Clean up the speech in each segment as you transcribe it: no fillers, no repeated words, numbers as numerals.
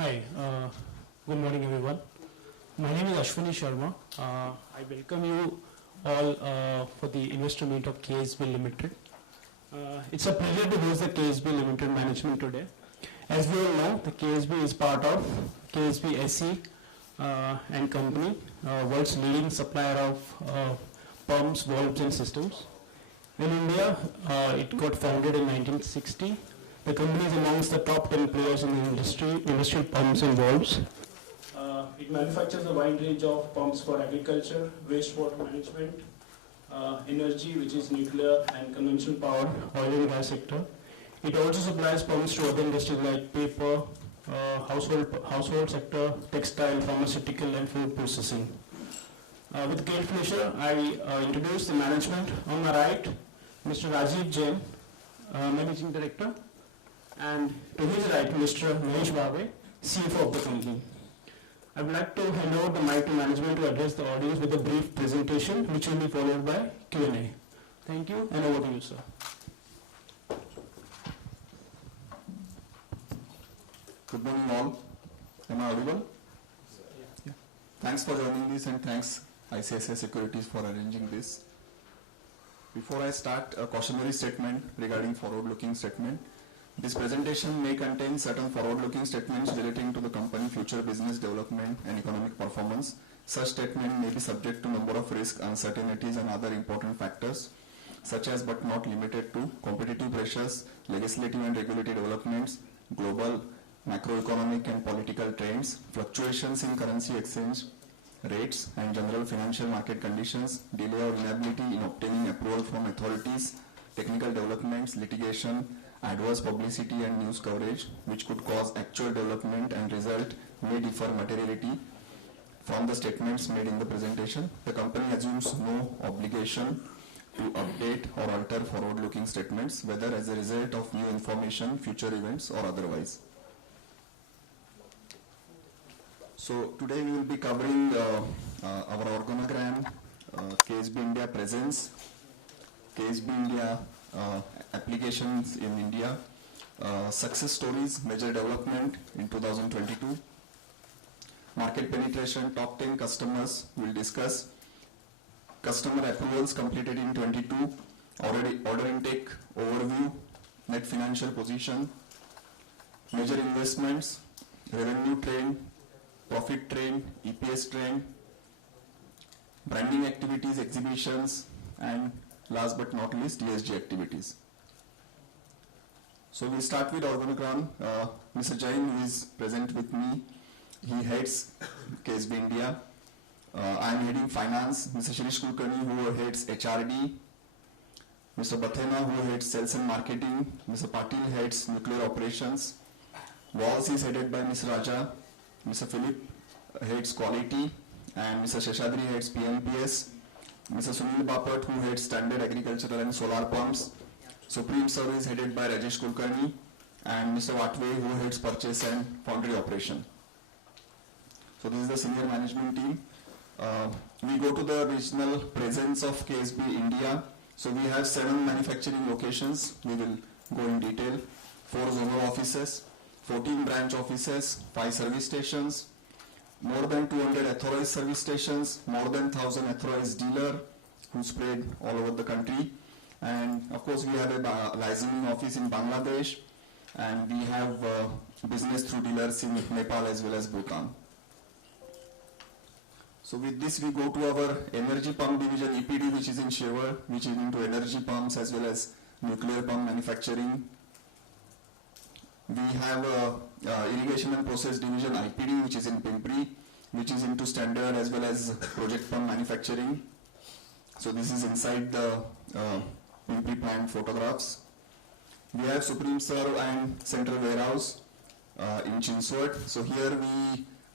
Hi, good morning everyone. My name is Ashwini Sharma. I welcome you all for the investor meet of KSB Limited. It's a pleasure to host the KSB Limited management today. As we all know, the KSB is part of KSB SE and company, world's leading supplier of pumps, valves and systems. In India, it got founded in 1960. The company is amongst the top 10 players in the industrial pumps and valves. It manufactures a wide range of pumps for agriculture, wastewater management, energy, which is nuclear and conventional power, oil and gas sector. It also supplies pumps to other industries like paper, household sector, textile, pharmaceutical and food processing. With great pleasure, I introduce the management. On my right, Mr. Rajiv Jain, Managing Director, and to his right, Mr. Mahesh Bhave, CFO of the company. I would like to hand over the mic to management to address the audience with a brief presentation, which will be followed by Q&A. Thank you, and over to you, sir. Good morning, all. Am I audible? Yeah. Thanks for joining this, and thanks ICICI Securities for arranging this. Before I start, a cautionary statement regarding forward-looking statement. This presentation may contain certain forward-looking statements relating to the company future business development and economic performance. Such statement may be subject to number of risks, uncertainties and other important factors, such as but not limited to competitive pressures, legislative and regulatory developments, global macroeconomic and political trends, fluctuations in currency exchange rates and general financial market conditions, delay or inability in obtaining approval from authorities, technical developments, litigation, adverse publicity and news coverage, which could cause actual development and result may differ materially from the statements made in the presentation. The company assumes no obligation to update or alter forward-looking statements, whether as a result of new information, future events or otherwise. So today we will be covering our organogram, KSB India presence, KSB India applications in India, success stories, major development in 2022, market penetration, top 10 customers we'll discuss, customer approvals completed in 22, order intake overview, net financial position, major investments, revenue trend, profit trend, EPS trend, branding activities, exhibitions, and last but not least, ESG activities. So we start with organogram. Mr. Jain, who is present with me, he heads KSB India. I am heading finance. Mr. Shirish Kulkarni, who heads HRD. Mr. Bathena, who heads sales and marketing. Mr. Patil heads nuclear operations. Walls is headed by Ms. Raja. Mr. Philip heads quality, and Mr. Sheshadri heads PMPS. Mr. Sunil Bapat, who heads standard agricultural and solar pumps. Supreme Service headed by Rajesh Kulkarni, and Mr. Watwe, who heads purchase and foundry operation. So this is the senior management team. We go to the regional presence of KSB India. So we have 7 manufacturing locations. We will go in detail. 4 zonal offices, 14 branch offices, 5 service stations, more than 200 authorized service stations, more than 1,000 authorized dealer who spread all over the country. And of course we have a licensing office in Bangladesh, and we have business through dealers in Nepal as well as Bhutan. So with this we go to our energy pump division EPD, which is in Shewar, which is into energy pumps as well as nuclear pump manufacturing. We have irrigation and process division IPD, which is in Pimpri, which is into standard as well as project pump manufacturing. So this is inside the Pimpri plant photographs. We have Supreme Serve and Central Warehouse in Chinswad. So here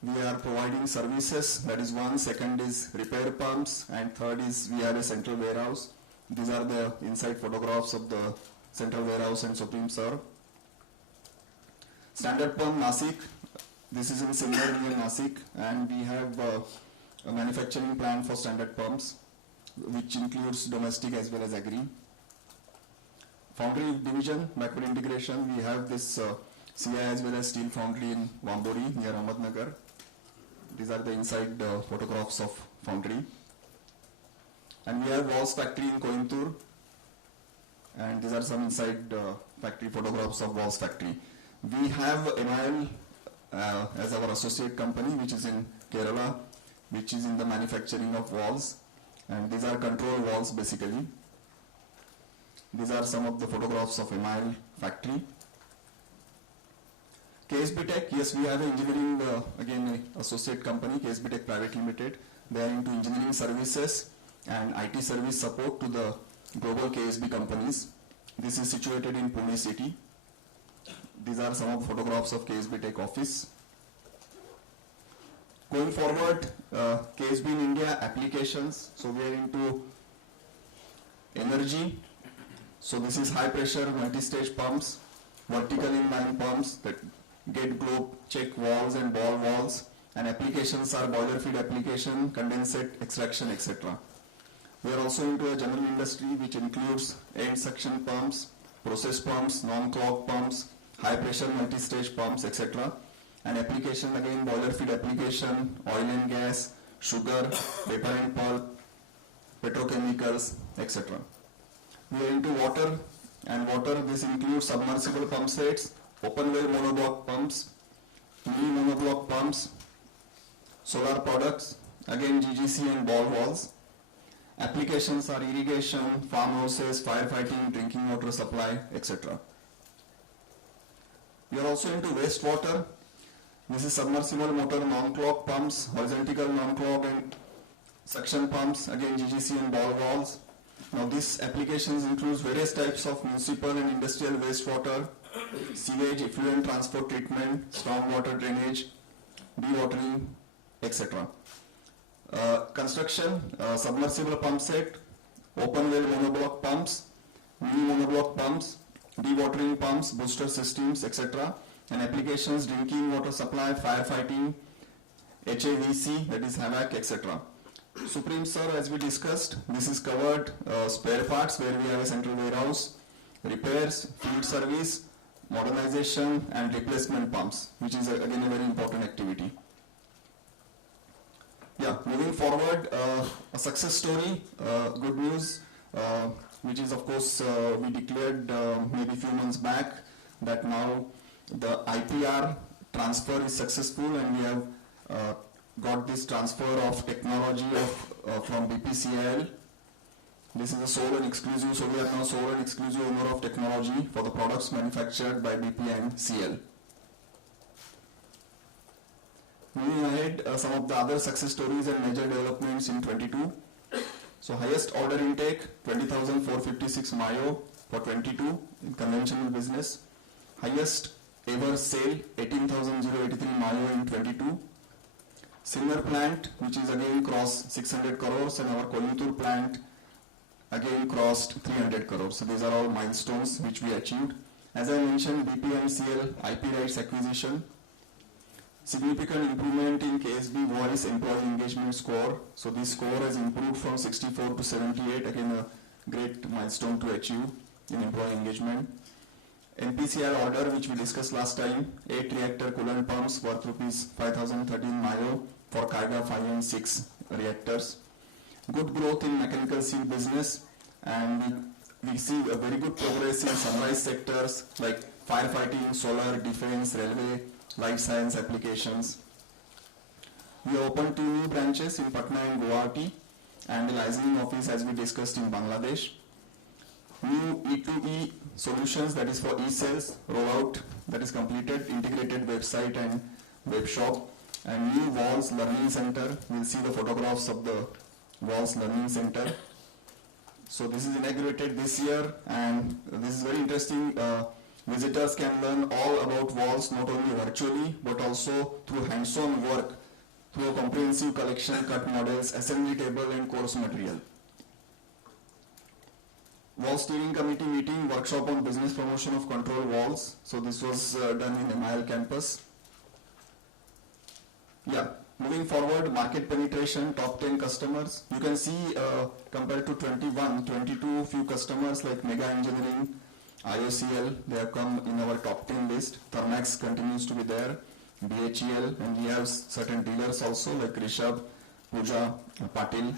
we are providing services. That is one. Second is repair pumps, and third is we have a central warehouse. These are the inside photographs of the central warehouse and Supreme Serve. Standard Pump Nasik, this is in Singar near Nasik, and we have a manufacturing plant for standard pumps, which includes domestic as well as agri. Foundry division, backward integration, we have this CI as well as steel foundry in Wambori near Ahmednagar. These are the inside photographs of foundry. And we have walls factory in Coimbatore. And these are some inside factory photographs of walls factory. We have MIL as our associate company, which is in Kerala, which is in the manufacturing of walls. And these are control walls basically. These are some of the photographs of MIL factory. KSB Tech, yes, we have an engineering, again, associate company, KSB Tech Private Limited. They are into engineering services and IT service support to the global KSB companies. This is situated in Pune city. These are some of photographs of KSB Tech office. Going forward, KSB in India applications. So we are into energy. So this is high pressure multi-stage pumps, vertical inline pumps that get globe check valves and ball valves, and applications are boiler feed application, condensate extraction, etc. We are also into a general industry which includes end suction pumps, process pumps, non-clog pumps, high pressure multi-stage pumps, etc. And application again boiler feed application, oil and gas, sugar, paper and pulp, petrochemicals, etc. We are into water, and water this includes submersible pump sets, open well monoblock pumps, mini monoblock pumps, solar products, again GGC and ball valves. Applications are irrigation, farmhouses, firefighting, drinking water supply, etc. We are also into wastewater. This is submersible motor non-clog pumps, horizontal non-clog and suction pumps, again GGC and ball valves. Now these applications includes various types of municipal and industrial wastewater, sewage, effluent transport treatment, stormwater drainage, dewatering, etc. Construction, submersible pump set, open well monoblock pumps, mini monoblock pumps, dewatering pumps, booster systems, etc. And applications, drinking water supply, firefighting, HAVC, that is HAVAC, etc. Supreme Sir, as we discussed, this is covered spare parts where we have a central warehouse, repairs, field service, modernization and replacement pumps, which is again a very important activity. Yeah, moving forward, a success story, good news, which is of course we declared maybe a few months back that now the IPR transfer is successful, and we have got this transfer of technology from BPCL. This is a sole and exclusive, so we are now sole and exclusive owner of technology for the products manufactured by BP and CL. Moving ahead, some of the other success stories and major developments in 22. So highest order intake 20,456 MIO for 22 in conventional business. Highest ever sale 18,083 MIO in 22. Sinnar plant, which is again crossed 600 crores, and our Coimbatore plant again crossed 300 crores. So these are all milestones which we achieved. As I mentioned, BP and CL IP rights acquisition. Significant improvement in KSB voice employee engagement score. So this score has improved from 64 to 78. Again, a great milestone to achieve in employee engagement. NPCL order, which we discussed last time, 8 reactor coolant pumps worth rupees 5,013 MIO for Kaiga 5 and 6 reactors. Good growth in mechanical seal business, and we see a very good progress in sunrise sectors like firefighting, solar, defense, railway, life science applications. We opened 2 new branches in Patna and Guwahati, and a licensing office, as we discussed, in Bangladesh. New E2E solutions, that is for e-sales rollout, that is completed, integrated website and web shop, and new Walls Learning Center. We'll see the photographs of the Walls Learning Center. So this is inaugurated this year, and this is very interesting. Visitors can learn all about walls, not only virtually but also through hands-on work, through a comprehensive collection, cut models, assembly table and course material. Wall Steering Committee meeting, workshop on business promotion of control walls. So this was done in MIL campus. Yeah, moving forward, market penetration, top 10 customers. You can see compared to 21, 22, few customers like Mega Engineering, IOCL, they have come in our top 10 list. Thermax continues to be there. BHEL, and we have certain dealers also like Rishabh, Pooja, Patil,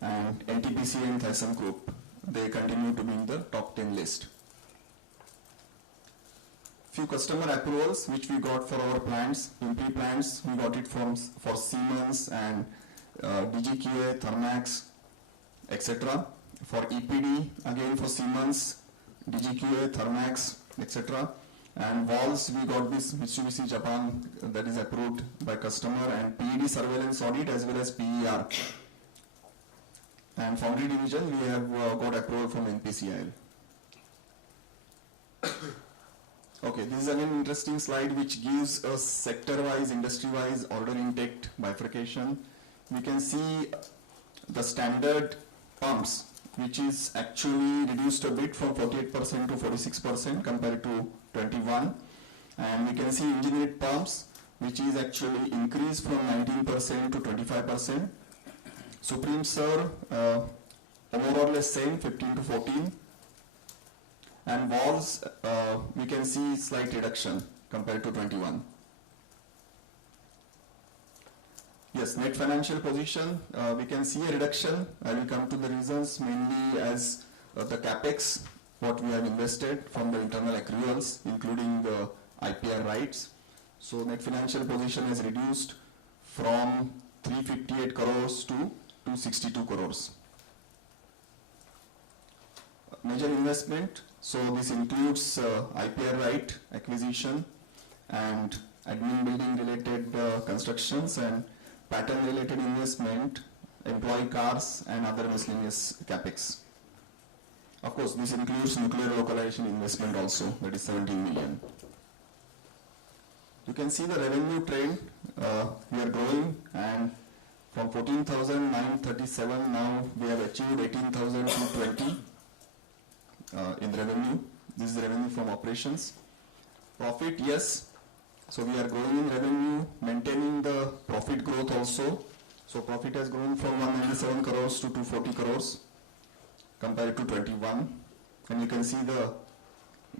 and NTPC and Thyssen Group. They continue to be in the top 10 list. Few customer approvals which we got for our plants, Pimpri plants, we got it for Siemens and DGQA, Thermax, etc. For EPD, again for Siemens, DGQA, Thermax, etc. And valves, we got this Mitsubishi Japan that is approved by customer, and PED surveillance audit as well as PER. And foundry division, we have got approval from NPCIL. Okay, this is an interesting slide which gives us sector-wise, industry-wise order intake bifurcation. We can see the standard pumps, which is actually reduced a bit from 48% to 46% compared to 21. And we can see engineered pumps, which is actually increased from 19% to 25%. Supreme Sir, more or less same, 15 to 14. And valves, we can see slight reduction compared to 21. Yes, net financial position, we can see a reduction. I will come to the reasons, mainly as the capex, what we have invested from the internal accruals, including the IPR rights. So net financial position is reduced from 358 crores to 262 crores. Major investment, so this includes IPR right acquisition and admin building related constructions and pattern related investment, employee cars and other miscellaneous capex. Of course, this includes nuclear localization investment also, that is 17 million. You can see the revenue trend, we are growing, and from 14,937 now we have achieved 18,220 in revenue. This is the revenue from operations. Profit, yes. So we are growing in revenue, maintaining the profit growth also. So profit has grown from 197 crores to 240 crores compared to 21. And you can see the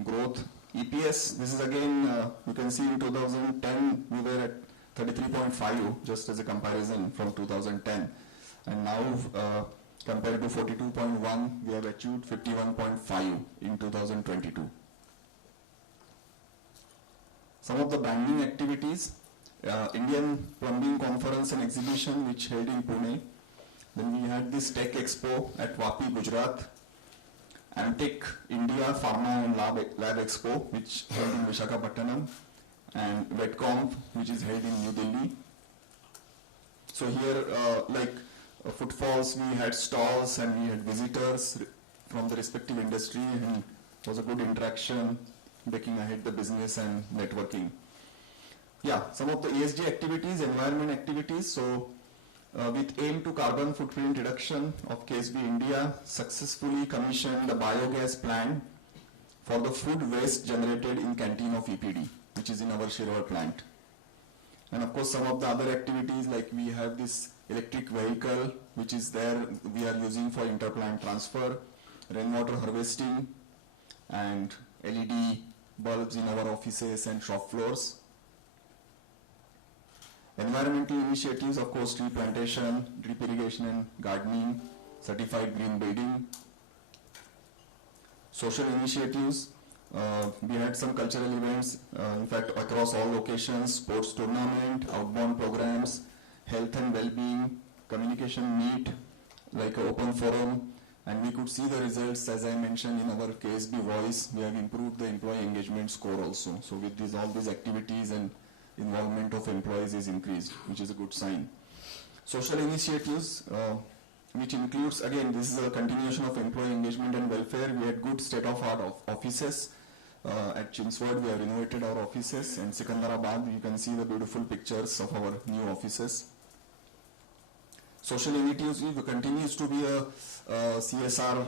growth. EPS, this is again, you can see in 2010 we were at 33.5 just as a comparison from 2010. And now compared to 42.1, we have achieved 51.5 in 2022. Some of the branding activities, Indian Plumbing Conference and Exhibition which held in Pune. Then we had this Tech Expo at Vapi, Gujarat. Amtech India Pharma and Lab Expo which held in Visakhapatnam. And VetConf which is held in New Delhi. So here like footfalls, we had stalls and we had visitors from the respective industry, and it was a good interaction, taking ahead the business and networking. Yeah, some of the ESG activities, environment activities. So with aim to carbon footprint reduction of KSB India, successfully commissioned the biogas plant for the food waste generated in canteen of EPD, which is in our Shirwar plant. And of course some of the other activities, like we have this electric vehicle which is there, we are using for interplant transfer, rainwater harvesting, and LED bulbs in our offices and shop floors. Environmental initiatives, of course, tree plantation, drip irrigation and gardening, certified green building. Social initiatives, we had some cultural events, in fact across all locations, sports tournament, outbound programs, health and well-being, communication meet, like an open forum, and we could see the results, as I mentioned, in our KSB voice. We have improved the employee engagement score also. So with these, all these activities and involvement of employees is increased, which is a good sign. Social initiatives, which includes, again, this is a continuation of employee engagement and welfare. We had good state-of-art offices. At Chinswad, we have renovated our offices, and Sikandarabad, you can see the beautiful pictures of our new offices. Social initiative continues to be a CSR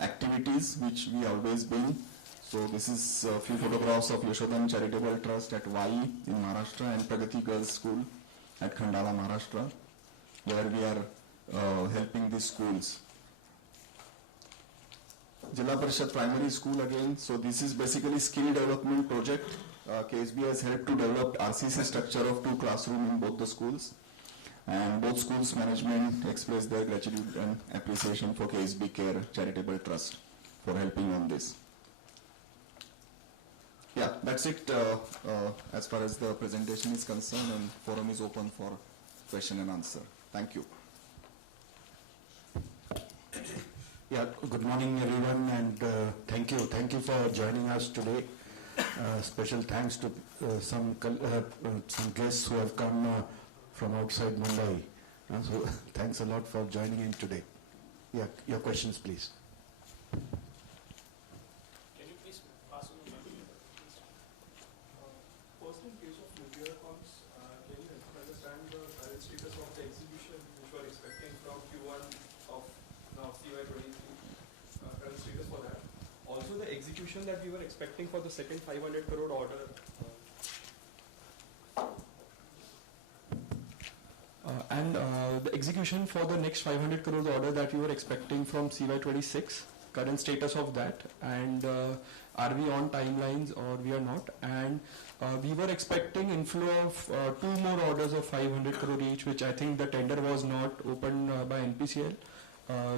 activities, which we always been. So this is a few photographs of Yashodhan Charitable Trust at Vai in Maharashtra and Pragati Girls School at Khandala, Maharashtra, where we are helping these schools. Jilla Parishad Primary School again. So this is basically skill development project. KSB has helped to develop RCC structure of 2 classrooms in both the schools. And both schools management expressed their gratitude and appreciation for KSB Care Charitable Trust for helping on this. Yeah, that's it as far as the presentation is concerned, and forum is open for question and answer. Thank you. Yeah, good morning everyone, and thank you for joining us today. Special thanks to some guests who have come from outside Mumbai. So thanks a lot for joining in today. Yeah, your questions please. Can you please pass on the mic? First, in case of nuclear pumps, can you understand the current status of the execution which we are expecting from Q1 of now CY23? Current status for that. Also, the execution that we were expecting for the second 500 crore order. The execution for the next 500 crore order that we were expecting from CY26, current status of that, and are we on timelines or we are not? And we were expecting inflow of 2 more orders of 500 crore each, which I think the tender was not opened by NPCL.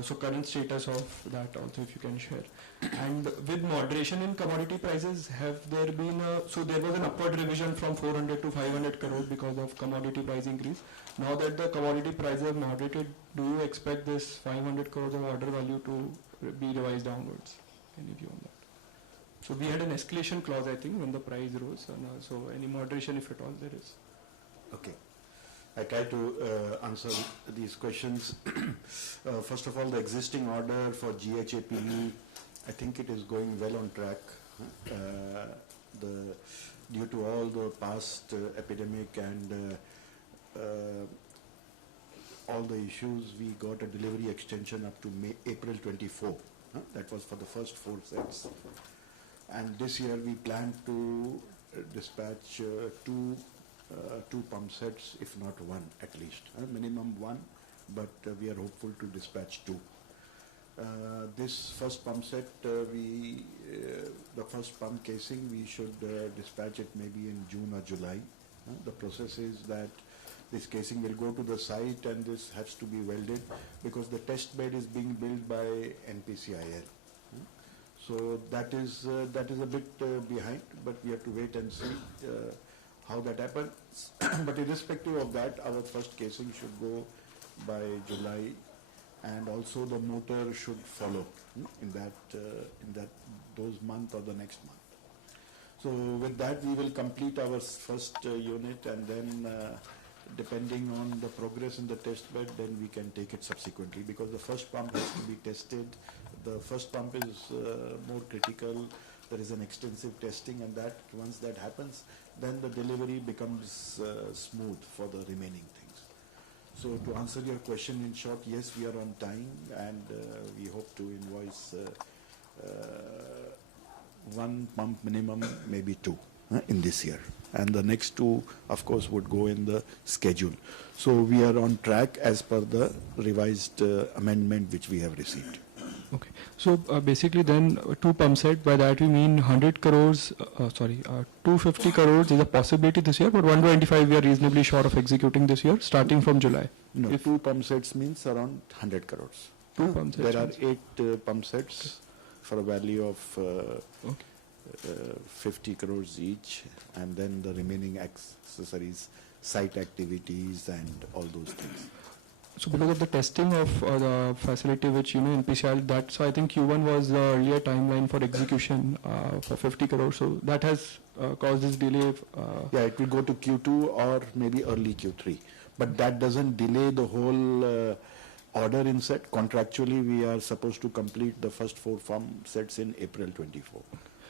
So current status of that also, if you can share. And with moderation in commodity prices, have there been so there was an upward revision from 400 to 500 crore because of commodity price increase. Now that the commodity prices have moderated, do you expect this 500 crore of order value to be revised downwards? Can you view on that? So we had an escalation clause, I think, when the price rose. So any moderation, if at all there is. Okay. I try to answer these questions. First of all, the existing order for GHAPE, I think it is going well on track. Due to all the past epidemic and all the issues, we got a delivery extension up to April 24. That was for the first 4 sets. And this year we plan to dispatch two pump sets, if not 1 at least. Minimum 1, but we are hopeful to dispatch 2. This first pump set, the first pump casing, we should dispatch it maybe in June or July. The process is that this casing will go to the site and this has to be welded because the test bed is being built by NPCIL. So that is a bit behind, but we have to wait and see how that happens. But irrespective of that, our first casing should go by July, and also the motor should follow in those month or the next month. So with that, we will complete our first unit, and then depending on the progress in the test bed, then we can take it subsequently, because the first pump has to be tested. The first pump is more critical. There is an extensive testing, and that once that happens, then the delivery becomes smooth for the remaining things. So to answer your question in short, yes, we are on time, and we hope to invoice 1 pump minimum, maybe 2 in this year. And the next 2, of course, would go in the schedule. So we are on track as per the revised amendment which we have received. Okay. So basically then 2 pump set, by that we mean 100 crores, 250 crores is a possibility this year, but 125 we are reasonably sure of executing this year, starting from July. No, if 2 pump sets means around 100 crores. 2 pump sets. There are 8 pump sets for a value of 50 crores each, and then the remaining accessories, site activities and all those things. So because of the testing of the facility which, in PCL, that, so I think Q1 was the earlier timeline for execution for 50 crores. So that has caused this delay. Yeah, it will go to Q2 or maybe early Q3. But that doesn't delay the whole order in set. Contractually, we are supposed to complete the first 4 pump sets in April 24.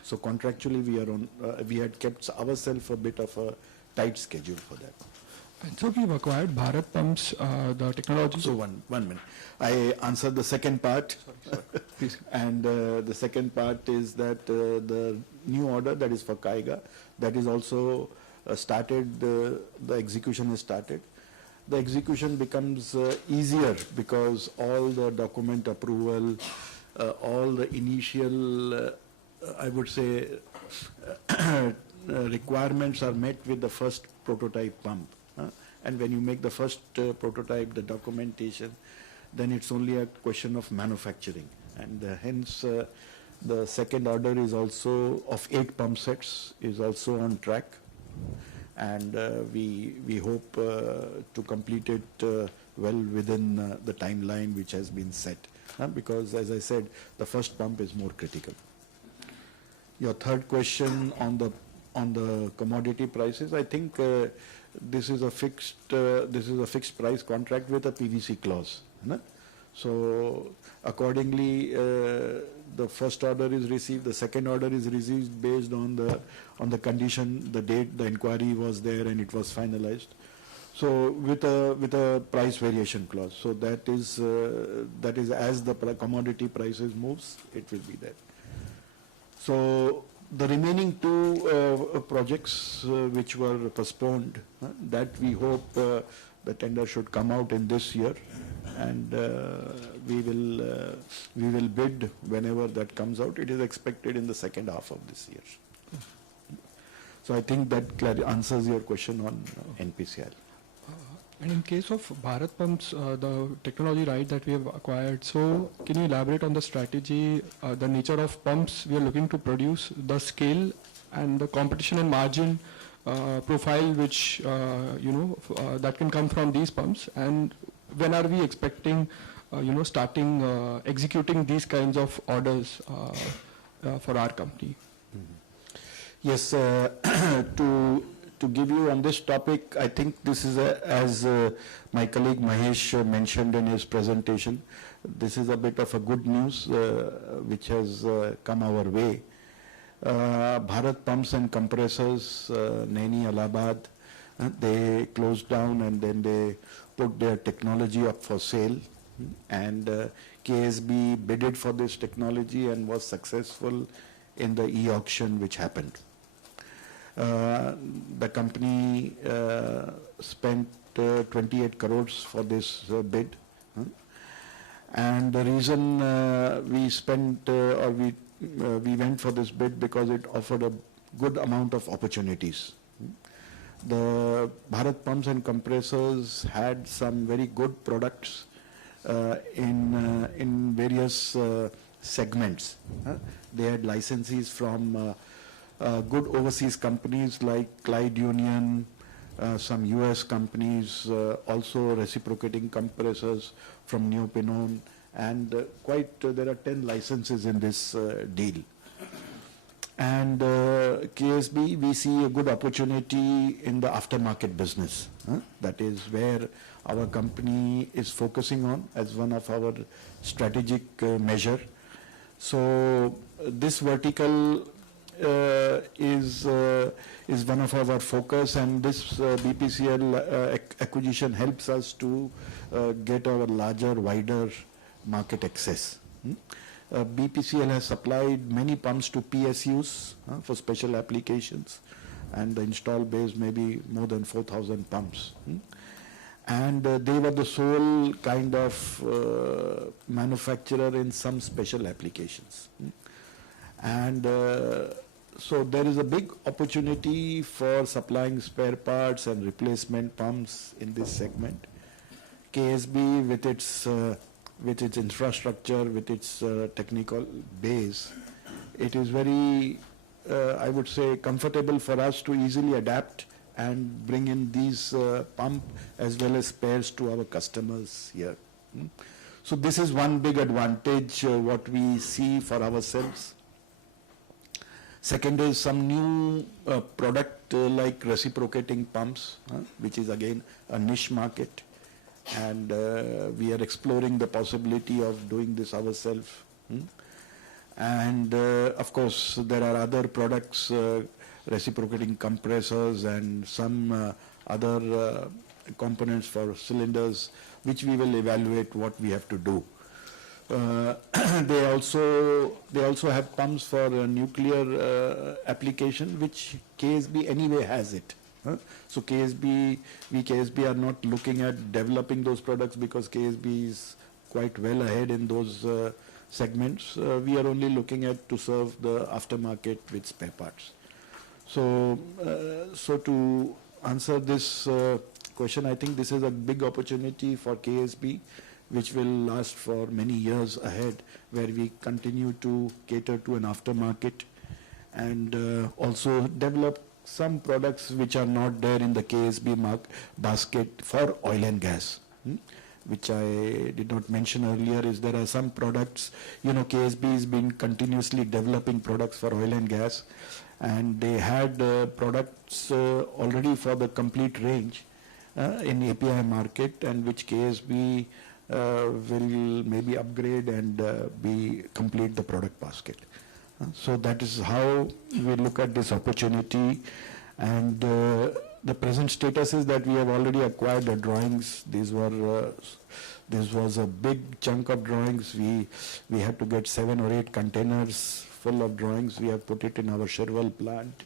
So contractually, we are on. We had kept ourselves a bit of a tight schedule for that. And so we've acquired Bharat Pumps, the technology. So one minute. I answered the second part. Sorry. Please. And the second part is that the new order that is for Kaiga, that is also started, the execution is started. The execution becomes easier because all the document approval, all the initial, I would say, requirements are met with the first prototype pump. And when you make the first prototype, the documentation, then it's only a question of manufacturing. And hence, the second order is also of 8 pump sets is also on track. And we hope to complete it well within the timeline which has been set. Because, as I said, the first pump is more critical. Your third question on the commodity prices, I think this is a fixed price contract with a PVC clause. So accordingly, the first order is received, the second order is received based on the condition, the date the inquiry was there and it was finalized. So with a price variation clause. So that is as the commodity prices moves, it will be there. So the remaining 2 projects which were postponed, that we hope the tender should come out in this year, and we will bid whenever that comes out. It is expected in the second half of this year. So I think that answers your question on NPCIL. And in case of Bharat Pumps, the technology right that we have acquired, so can you elaborate on the strategy, the nature of pumps we are looking to produce, the scale and the competition and margin profile which, that can come from these pumps, and when are we expecting, starting executing these kinds of orders for our company? Yes, to give you on this topic, I think this is as my colleague Mahesh mentioned in his presentation, this is a bit of a good news which has come our way. Bharat Pumps and Compressors, Naini, Allahabad, they closed down and then they put their technology up for sale, and KSB bidded for this technology and was successful in the e-auction which happened. The company spent 28 crores for this bid, and the reason we went for this bid because it offered a good amount of opportunities. The Bharat Pumps and Compressors had some very good products in various segments. They had licensees from good overseas companies like Clyde Union, some US companies, also reciprocating compressors from Neopinon, and there are 10 licenses in this deal. And KSB, we see a good opportunity in the aftermarket business. That is where our company is focusing on as one of our strategic measure. So this vertical is one of our focus, and this BPCL acquisition helps us to get our larger, wider market access. BPCL has supplied many pumps to PSUs for special applications, and the install base may be more than 4,000 pumps. And they were the sole kind of manufacturer in some special applications. And so there is a big opportunity for supplying spare parts and replacement pumps in this segment. KSB with its infrastructure, with its technical base, it is very, I would say, comfortable for us to easily adapt and bring in these pump as well as spares to our customers here. So this is one big advantage what we see for ourselves. Second is some new product like reciprocating pumps, which is again a niche market, and we are exploring the possibility of doing this ourselves. And of course there are other products, reciprocating compressors and some other components for cylinders, which we will evaluate what we have to do. They also have pumps for nuclear application, which KSB anyway has it. So KSB are not looking at developing those products because KSB is quite well ahead in those segments. We are only looking at to serve the aftermarket with spare parts. So, so to answer this question, I think this is a big opportunity for KSB, which will last for many years ahead, where we continue to cater to an aftermarket and also develop some products which are not there in the KSB basket for oil and gas. Which I did not mention earlier is there are some products, KSB has been continuously developing products for oil and gas, and they had products already for the complete range in API market, and which KSB will maybe upgrade and complete the product basket. So that is how we look at this opportunity, and the present status is that we have already acquired the drawings. This was a big chunk of drawings. We had to get 7 or 8 containers full of drawings. We have put it in our Sherwell plant,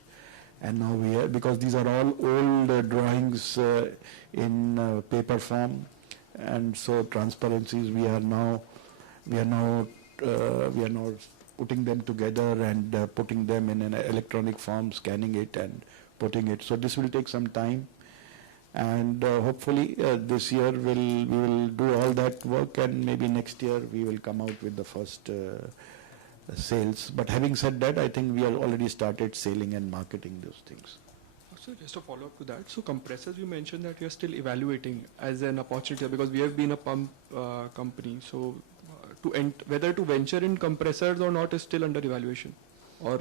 and now because these are all old drawings in paper form, and so transparencies we are now putting them together and putting them in an electronic form, scanning it and putting it. So this will take some time, and hopefully this year we will do all that work, and maybe next year we will come out with the first sales. But having said that, I think we have already started selling and marketing those things. So just a follow-up to that. So compressors, you mentioned that you are still evaluating as an opportunity because we have been a pump company. So whether to venture in compressors or not is still under evaluation, or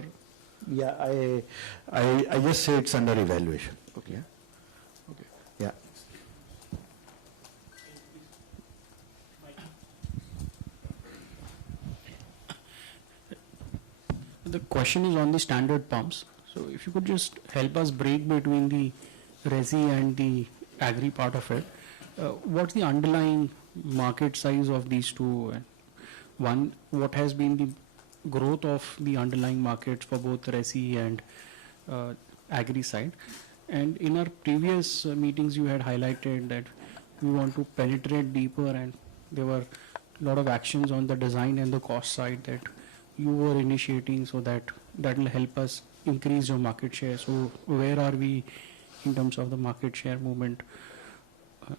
yeah, I just say it's under evaluation. Okay. Yeah. Okay. Yeah. The question is on the standard pumps. So if you could just help us break between the resi and the agri part of it. What's the underlying market size of these two? One, what has been the growth of the underlying markets for both resi and agri side? And in our previous meetings, you had highlighted that we want to penetrate deeper, and there were a lot of actions on the design and the cost side that you were initiating, so that will help us increase your market share. So where are we in terms of the market share movement?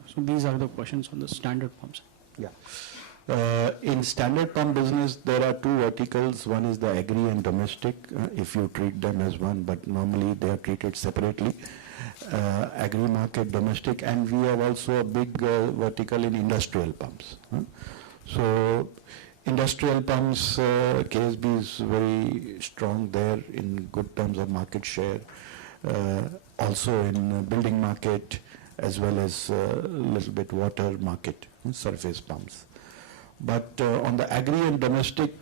So these are the questions on the standard pumps. Yeah. In standard pump business, there are 2 verticals. One is the agri and domestic, if you treat them as one, but normally they are treated separately. Agri market, domestic, and we have also a big vertical in industrial pumps. So industrial pumps, KSB is very strong there in good terms of market share, also in building market as well as a little bit water market, surface pumps. But on the agri and domestic,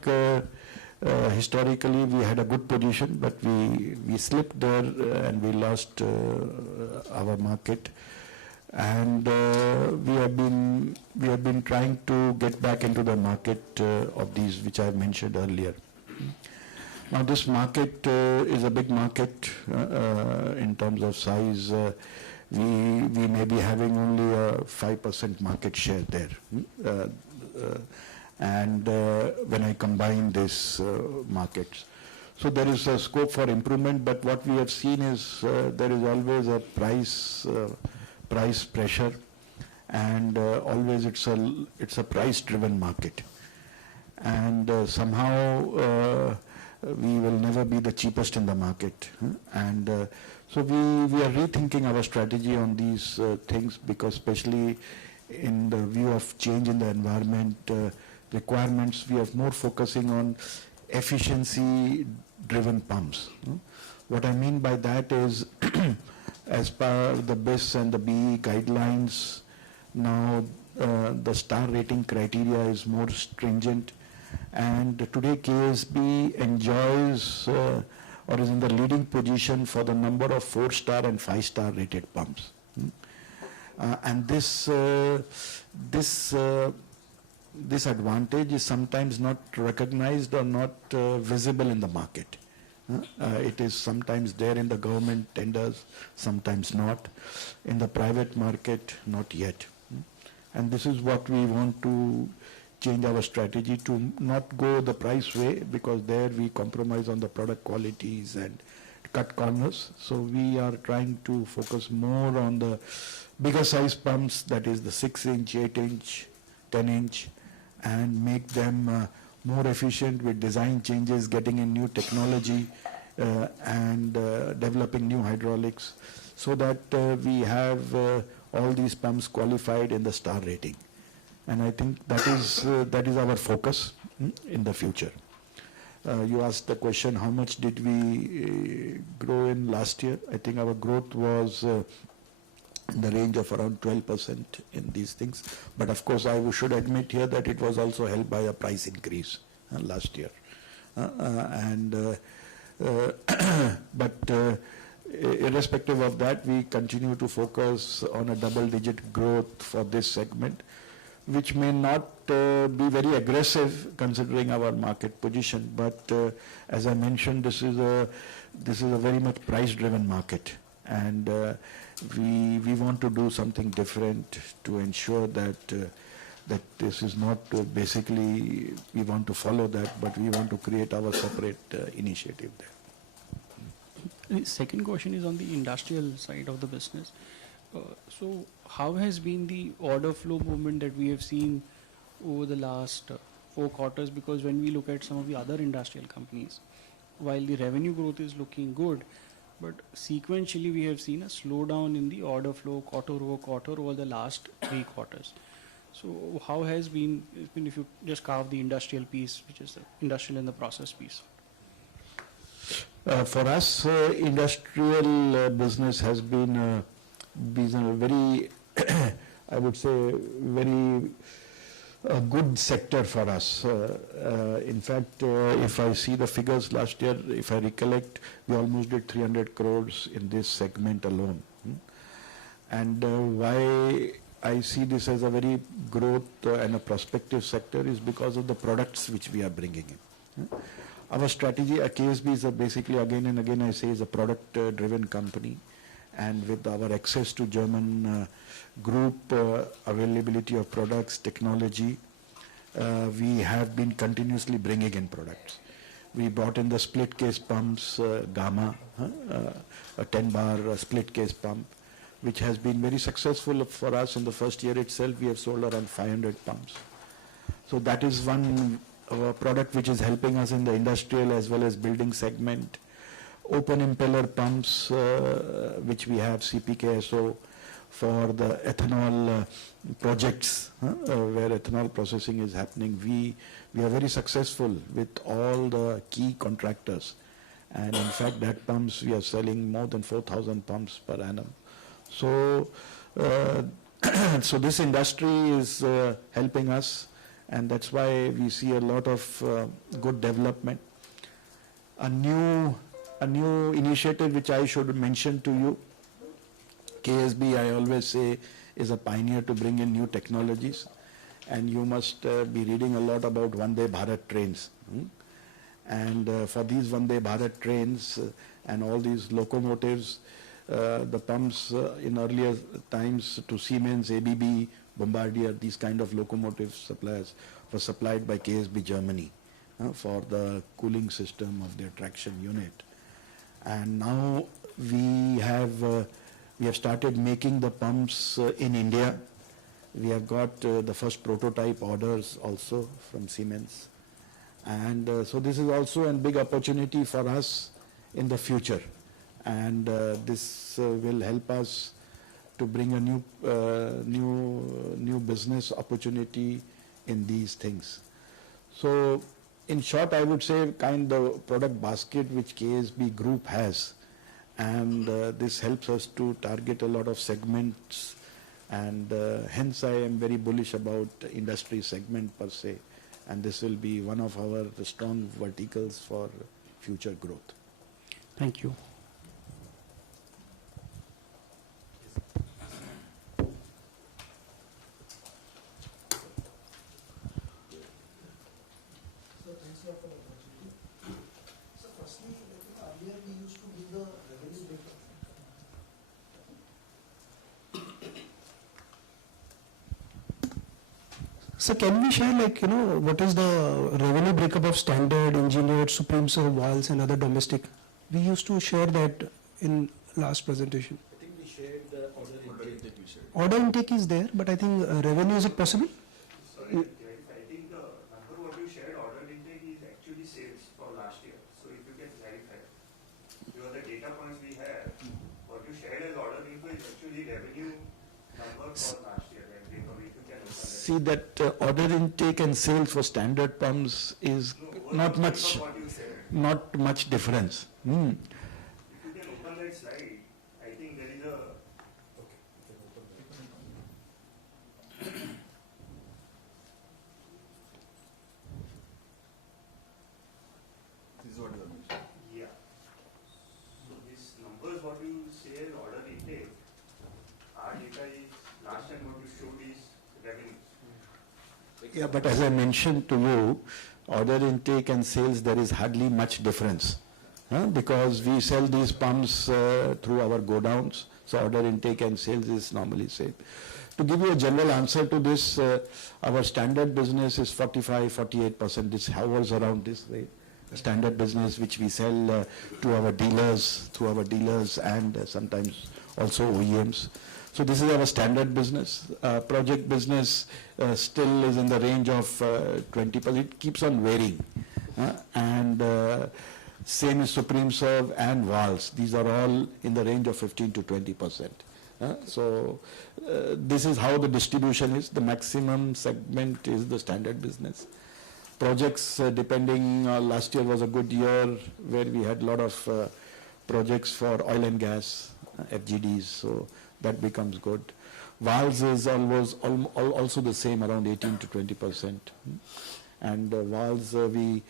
historically we had a good position, but we slipped there and we lost our market. And we have been trying to get back into the market of these which I mentioned earlier. Now this market is a big market in terms of size. We may be having only a 5% market share there. And when I combine these markets. So there is a scope for improvement, but what we have seen is there is always a price pressure, and always it's a price-driven market, and somehow we will never be the cheapest in the market, and so we are rethinking our strategy on these things, because especially in the view of change in the environment requirements, we are more focusing on efficiency-driven pumps. What I mean by that is as per the BIS and the BE guidelines, now the star rating criteria is more stringent, and today KSB enjoys or is in the leading position for the number of 4-star and 5-star rated pumps. And this advantage is sometimes not recognized or not visible in the market. It is sometimes there in the government tenders, sometimes not. In the private market, not yet. And this is what we want to change our strategy to not go the price way, because there we compromise on the product qualities and cut corners. So we are trying to focus more on the bigger size pumps, that is the 6-inch, 8-inch, 10-inch, and make them more efficient with design changes, getting in new technology, and developing new hydraulics, so that we have all these pumps qualified in the star rating. And I think that is our focus in the future. You asked the question, how much did we grow in last year? I think our growth was in the range of around 12% in these things. But of course, I should admit here that it was also helped by a price increase last year. But irrespective of that, we continue to focus on a double-digit growth for this segment, which may not be very aggressive considering our market position. But as I mentioned, this is a very much price-driven market, and we want to do something different to ensure that that this is not basically we want to follow that, but we want to create our separate initiative there. The second question is on the industrial side of the business. So how has been the order flow movement that we have seen over the last 4 quarters? Because when we look at some of the other industrial companies, while the revenue growth is looking good, but sequentially we have seen a slowdown in the order flow quarter over the last 3 quarters. So how has been, if you just carve the industrial piece, which is the industrial and the process piece? For us, industrial business has been a very, I would say, very good sector for us. In fact, if I see the figures last year, if I recollect, we almost did 300 crores in this segment alone. And why I see this as a very growth and a prospective sector is because of the products which we are bringing in. Our strategy at KSB is basically, again and again I say, is a product-driven company, and with our access to German group, availability of products, technology, we have been continuously bringing in products. We brought in the split case pumps, Gamma, a 10-bar split case pump, which has been very successful for us. In the first year itself, we have sold around 500 pumps. So that is one product which is helping us in the industrial as well as building segment. Open impeller pumps, which we have CPKSO for the ethanol projects, where ethanol processing is happening. We are very successful with all the key contractors, and in fact that pumps we are selling more than 4,000 pumps per annum. So so this industry is helping us, and that's why we see a lot of good development. A new initiative which I should mention to you, KSB, I always say, is a pioneer to bring in new technologies, and you must be reading a lot about Vande Bharat trains. And for these Vande Bharat trains and all these locomotives, the pumps in earlier times to Siemens, ABB, Bombardier, these kind of locomotive suppliers were supplied by KSB Germany for the cooling system of their traction unit. And now we have started making the pumps in India. We have got the first prototype orders also from Siemens. And so this is also a big opportunity for us in the future. And this will help us to bring a new business opportunity in these things. So in short, I would say kind of product basket which KSB Group has, and this helps us to target a lot of segments, and hence I am very bullish about industry segment per se, and this will be one of our strong verticals for future growth. Thank you. So can we share, like, what is the revenue breakup of standard, engineered, Supreme Serve, valves and other domestic? We used to share that in last presentation. I think we shared the order intake that we shared. Order intake is there, but I think revenue, is it possible? Sorry to clarify, I think the number what you shared, order intake, is actually sales for last year. So if you can clarify, because the data points we have, what you shared as order intake is actually revenue number for last year. Like, if you can open that. See that order intake and sales for standard pumps is No, not much, what you said. not much difference. Hmm. If you can open that slide, I think there is a. This is what you are mentioning. Yeah. So these numbers what you say as order intake, our data is, last time what you showed is revenue. Yeah, but as I mentioned to you, order intake and sales, there is hardly much difference. Because we sell these pumps through our godowns, so order intake and sales is normally same. To give you a general answer to this, our standard business is 45-48%. This hovers around this way. Standard business which we sell to our dealers, through our dealers and sometimes also OEMs. So this is our standard business. Project business still is in the range of 20%. It keeps on varying. And same is Supreme Serve and valves. These are all in the range of 15 to 20%. So this is how the distribution is. The maximum segment is the standard business. Projects, depending, last year was a good year where we had a lot of projects for oil and gas, FGDs, so that becomes good. Valves is almost also the same, around 18 to 20%. And valves, we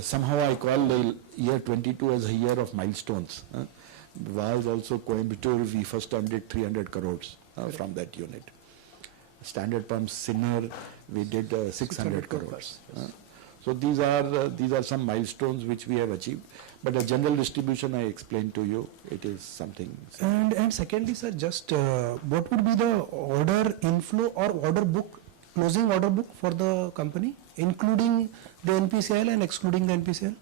somehow I call the year 22 as a year of milestones. Valves also Coimbatore, we first time did 300 crores from that unit. Standard pumps, Sinner, we did 600 crores. So these are some milestones which we have achieved. But a general distribution I explained to you, it is something. And secondly, sir, just what would be the order inflow or order book, closing order book for the company, including the NPCL and excluding the NPCL?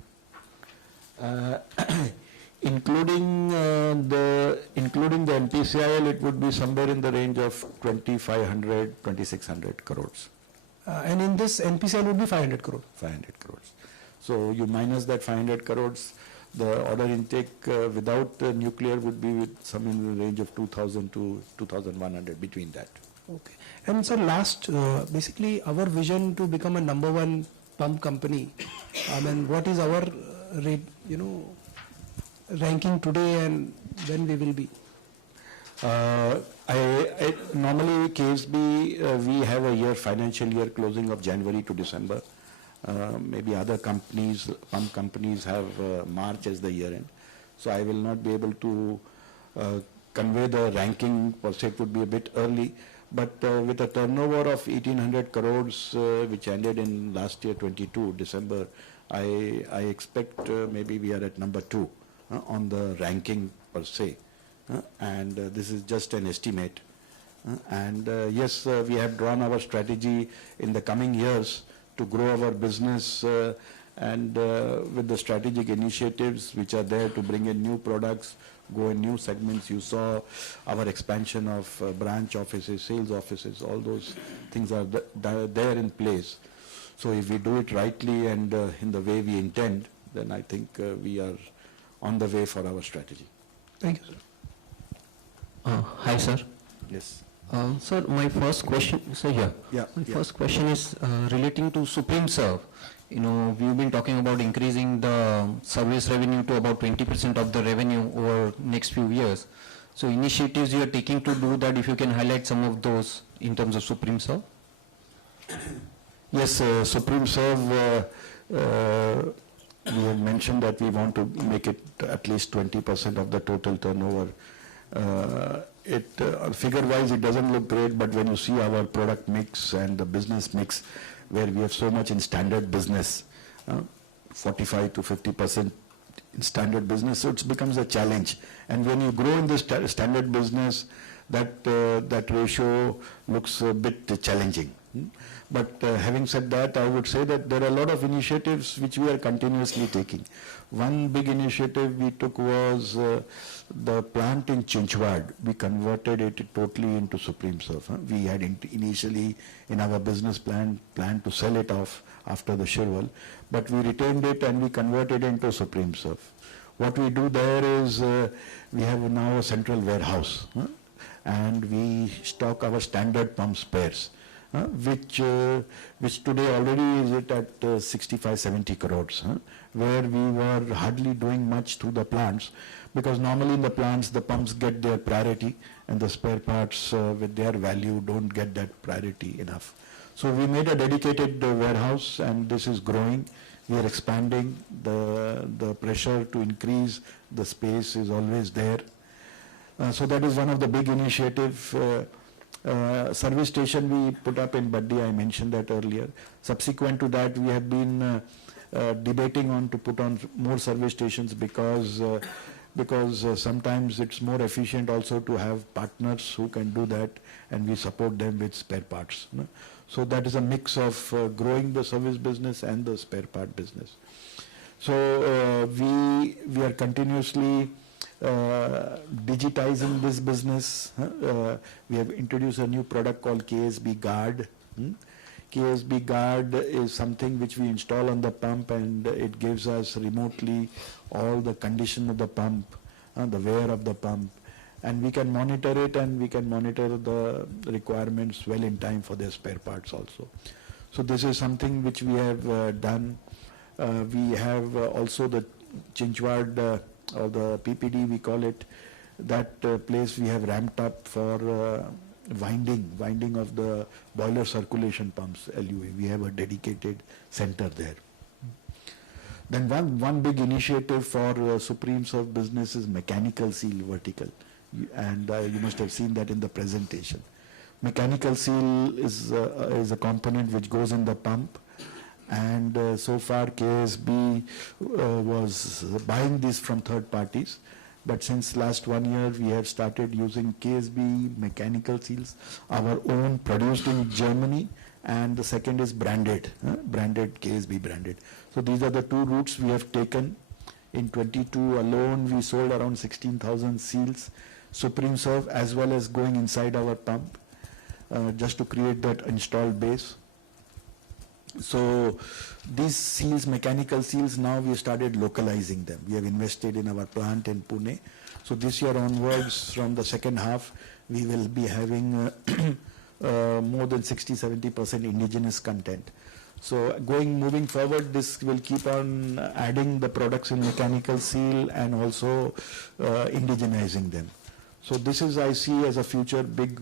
Including the NPCIL, it would be somewhere in the range of 2,500, 2,600 crores. And in this NPCL would be 500 crore. 500 crores. So you minus that 500 crores, the order intake without nuclear would be with some in the range of 2,000 to 2,100, between that. Okay. And sir, last, basically our vision to become a number one pump company, I mean, what is our ranking today and when we will be? Normally KSB, we have a financial year closing of January to December. Maybe other companies, pump companies have March as the year end. So I will not be able to convey the ranking per se, it would be a bit early. But with a turnover of 1,800 crores, which ended in last year 22 December, I expect maybe we are at number 2 on the ranking per se. And this is just an estimate. And yes, we have drawn our strategy in the coming years to grow our business and with the strategic initiatives which are there to bring in new products, go in new segments. You saw our expansion of branch offices, sales offices, all those things are there in place. So if we do it rightly and in the way we intend, then I think we are on the way for our strategy. Thank you, sir. Hi, sir. Yes. Sir, my first question, sir, here. Yeah. My first question is relating to Supreme Serve. We've been talking about increasing the service revenue to about 20% of the revenue over next few years. So initiatives you are taking to do that, if you can highlight some of those in terms of Supreme Serve? Yes, Supreme Serve, we have mentioned that we want to make it at least 20% of the total turnover. Figure-wise, it doesn't look great, but when you see our product mix and the business mix, where we have so much in standard business, 45 to 50% in standard business, so it becomes a challenge. And when you grow in the standard business, that ratio looks a bit challenging. But having said that, I would say that there are a lot of initiatives which we are continuously taking. One big initiative we took was the plant in Chinchwad. We converted it totally into Supreme Surf. We had initially in our business plan planned to sell it off after the Shirwal, but we retained it and we converted it into Supreme Surf. What we do there is we have now a central warehouse and we stock our standard pump spares. Which today already is it at 65-70 crores, where we were hardly doing much to the plants, because normally in the plants the pumps get their priority and the spare parts with their value don't get that priority enough. So we made a dedicated warehouse and this is growing. We are expanding. The pressure to increase the space is always there. So that is one of the big initiatives. Service station we put up in Baddi, I mentioned that earlier. Subsequent to that, we have been debating on to put on more service stations because sometimes it's more efficient also to have partners who can do that and we support them with spare parts. So that is a mix of growing the service business and the spare part business. So we are continuously digitizing this business. We have introduced a new product called KSB Guard. KSB Guard is something which we install on the pump and it gives us remotely all the condition of the pump, the wear of the pump, and we can monitor it and we can monitor the requirements well in time for their spare parts also. So this is something which we have done. We have also the Chinchwad or the PPD we call it, that place we have ramped up for winding of the boiler circulation pumps, LUA. We have a dedicated center there. Then one big initiative for Supreme Surf business is mechanical seal vertical, and you must have seen that in the presentation. Mechanical seal is a component which goes in the pump. And so far KSB was buying this from third parties, but since last 1 year we have started using KSB mechanical seals, our own produced in Germany, and the second is branded KSB branded. So these are the two routes we have taken. In 22 alone we sold around 16,000 seals, Supreme Surf, as well as going inside our pump just to create that installed base. So these seals, mechanical seals, now we started localizing them. We have invested in our plant in Pune. So this year onwards, from the second half, we will be having more than 60-70% indigenous content. So moving forward, this will keep on adding the products in mechanical seal and also indigenizing them. So this is, I see, as a future big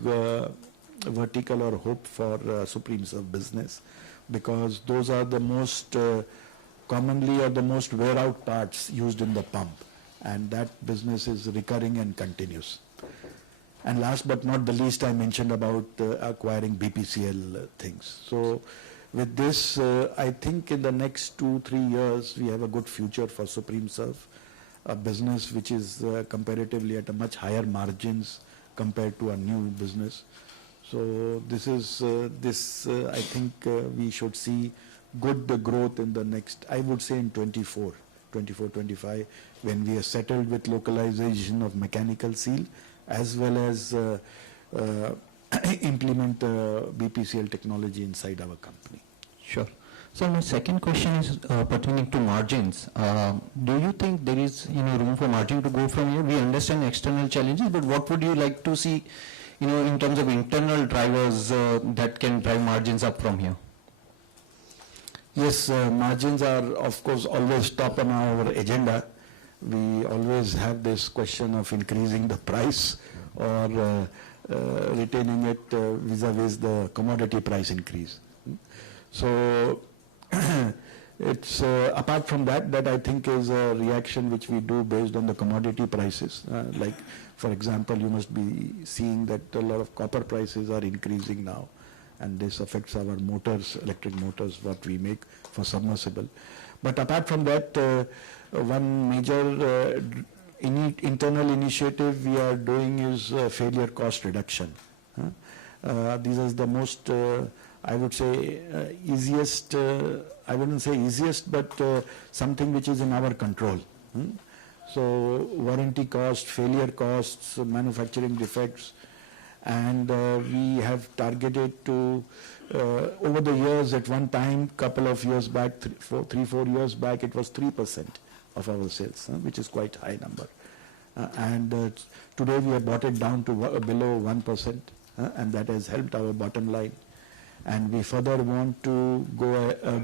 vertical or hope for Supreme Surf business, because those are the most commonly or the most wear out parts used in the pump, and that business is recurring and continuous. And last but not the least, I mentioned about acquiring BPCL things. So with this, I think in the next 2-3 years we have a good future for Supreme Surf, a business which is comparatively at a much higher margins compared to a new business. So this is I think we should see good growth in the next, I would say in 24-25, when we are settled with localization of mechanical seal, as well as implement BPCL technology inside our company. Sure. So my second question is pertaining to margins. Do you think there is room for margin to go from here? We understand external challenges, but what would you like to see in terms of internal drivers that can drive margins up from here? Yes, margins are of course always top on our agenda. We always have this question of increasing the price or retaining it vis-a-vis the commodity price increase. So it's apart from that I think is a reaction which we do based on the commodity prices. Like for example, you must be seeing that a lot of copper prices are increasing now, and this affects our motors, electric motors, what we make for submersible. But apart from that, one major internal initiative we are doing is failure cost reduction. These are the most I would say, easiest, I wouldn't say easiest, but something which is in our control. So warranty cost, failure costs, manufacturing defects, and we have targeted to, over the years, at one time, couple of years back, 3-4 years back, it was 3% of our sales, which is quite high number. And today we have brought it down to below 1%, and that has helped our bottom line. And we further want to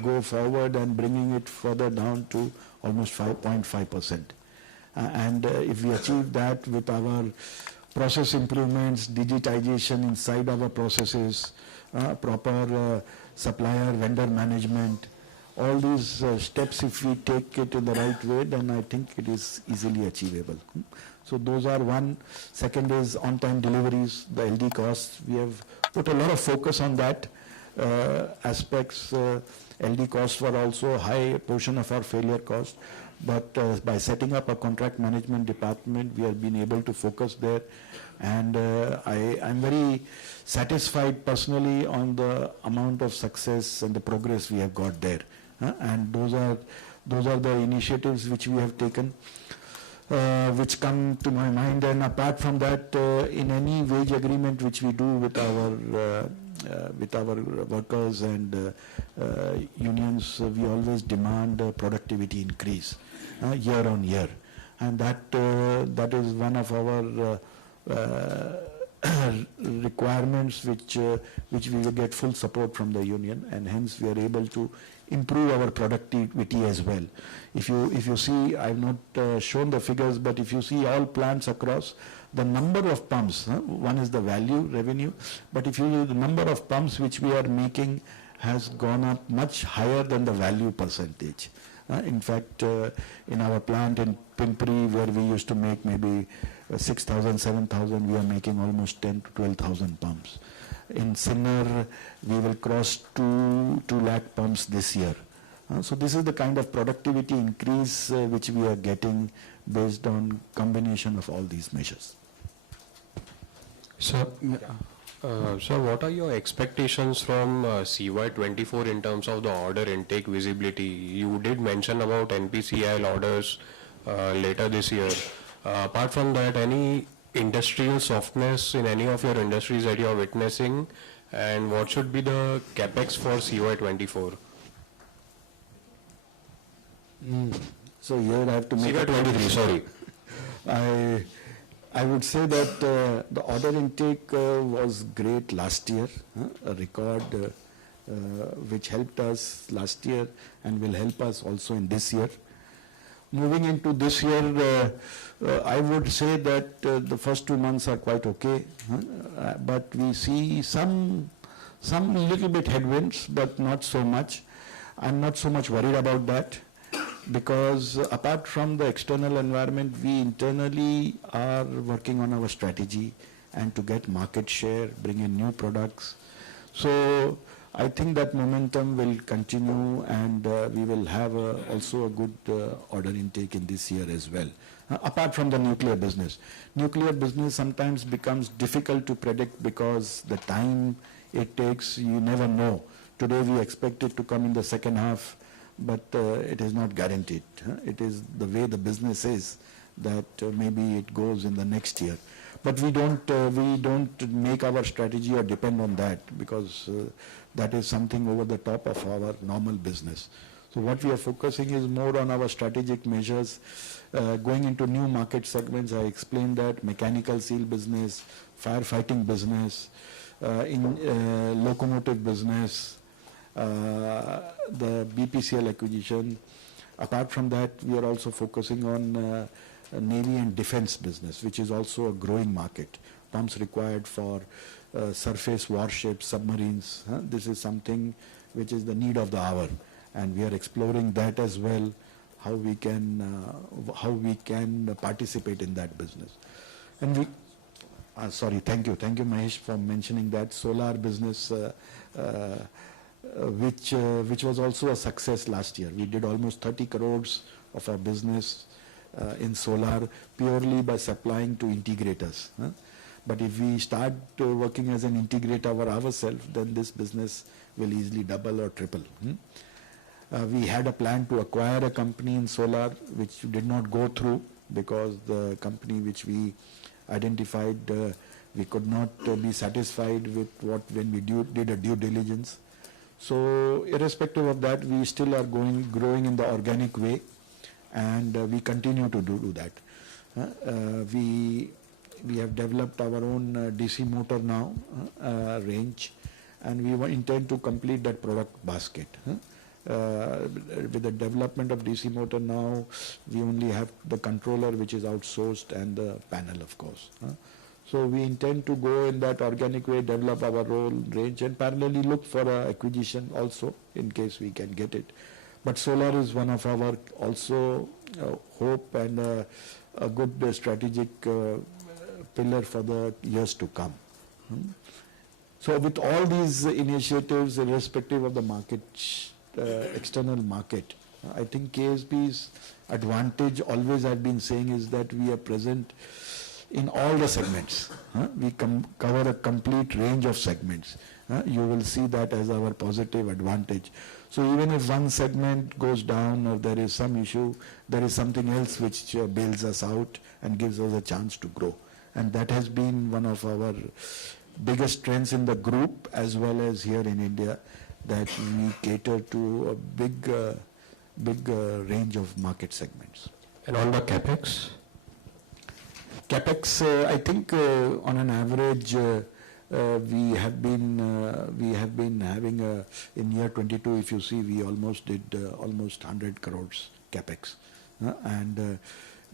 go forward and bringing it further down to almost 5.5%. And if we achieve that with our process improvements, digitization inside our processes, proper supplier vendor management, all these steps, if we take it in the right way, then I think it is easily achievable. So those are one. Second is on-time deliveries, the LD costs. We have put a lot of focus on that aspects. LD costs were also a high portion of our failure cost. But by setting up a contract management department, we have been able to focus there. And I'm very satisfied personally on the amount of success and the progress we have got there. And those are the initiatives which we have taken, which come to my mind. And apart from that, in any wage agreement which we do with our workers and unions, we always demand productivity increase year on year, and that is one of our requirements which we will get full support from the union, and hence we are able to improve our productivity as well. If you see, I've not shown the figures, but if you see all plants across, the number of pumps, one is the value, revenue, but if you see the number of pumps which we are making has gone up much higher than the value percentage. In fact, in our plant in Pimpri, where we used to make maybe 6,000, 7,000, we are making almost 10 to 12,000 pumps. In Sinnar, we will cross 2 lakh pumps this year. So this is the kind of productivity increase which we are getting based on combination of all these measures. Sir, what are your expectations from CY24 in terms of the order intake visibility? You did mention about NPCIL orders later this year. Apart from that, any industrial softness in any of your industries that you are witnessing, and what should be the capex for CY24? So here I have to make CY23, sorry. I would say that the order intake was great last year, a record which helped us last year and will help us also in this year. Moving into this year, I would say that the first 2 months are quite okay, but we see some little bit headwinds, but not so much. I'm not so much worried about that, because apart from the external environment, we internally are working on our strategy and to get market share, bring in new products. So I think that momentum will continue, and we will have also a good order intake in this year as well. Apart from the nuclear business. Nuclear business sometimes becomes difficult to predict because the time it takes, you never know. Today we expect it to come in the second half, but it is not guaranteed. It is the way the business is that maybe it goes in the next year. But we don't make our strategy or depend on that, because that is something over the top of our normal business. So what we are focusing is more on our strategic measures, going into new market segments. I explained that, mechanical seal business, firefighting business, in locomotive business, the BPCL acquisition. Apart from that, we are also focusing on Navy and defense business, which is also a growing market. Pumps required for surface warships, submarines. This is something which is the need of the hour, and we are exploring that as well, how we can participate in that business. And we, sorry, thank you Mahesh for mentioning that solar business, which was also a success last year. We did almost 30 crores of our business in solar purely by supplying to integrators. But if we start working as an integrator ourselves, then this business will easily double or triple. We had a plan to acquire a company in solar which did not go through because the company which we identified, we could not be satisfied with when we did a due diligence. So irrespective of that, we still are growing in the organic way, and we continue to do that. We have developed our own DC motor now range, and we intend to complete that product basket. With the development of DC motor now, we only have the controller which is outsourced and the panel, of course. So we intend to go in that organic way, develop our own range, and parallelly look for acquisition also in case we can get it. But solar is one of our also hope and a good strategic pillar for the years to come. So with all these initiatives, irrespective of the market, external market, I think KSB's advantage, always I've been saying, is that we are present in all the segments. We cover a complete range of segments. You will see that as our positive advantage. So even if one segment goes down or there is some issue, there is something else which bails us out and gives us a chance to grow. And that has been one of our biggest strengths in the group as well as here in India, that we cater to a big range of market segments. And on the capex? Capex, I think on an average, we have been having in year 22. If you see, we almost did almost 100 crores capex, and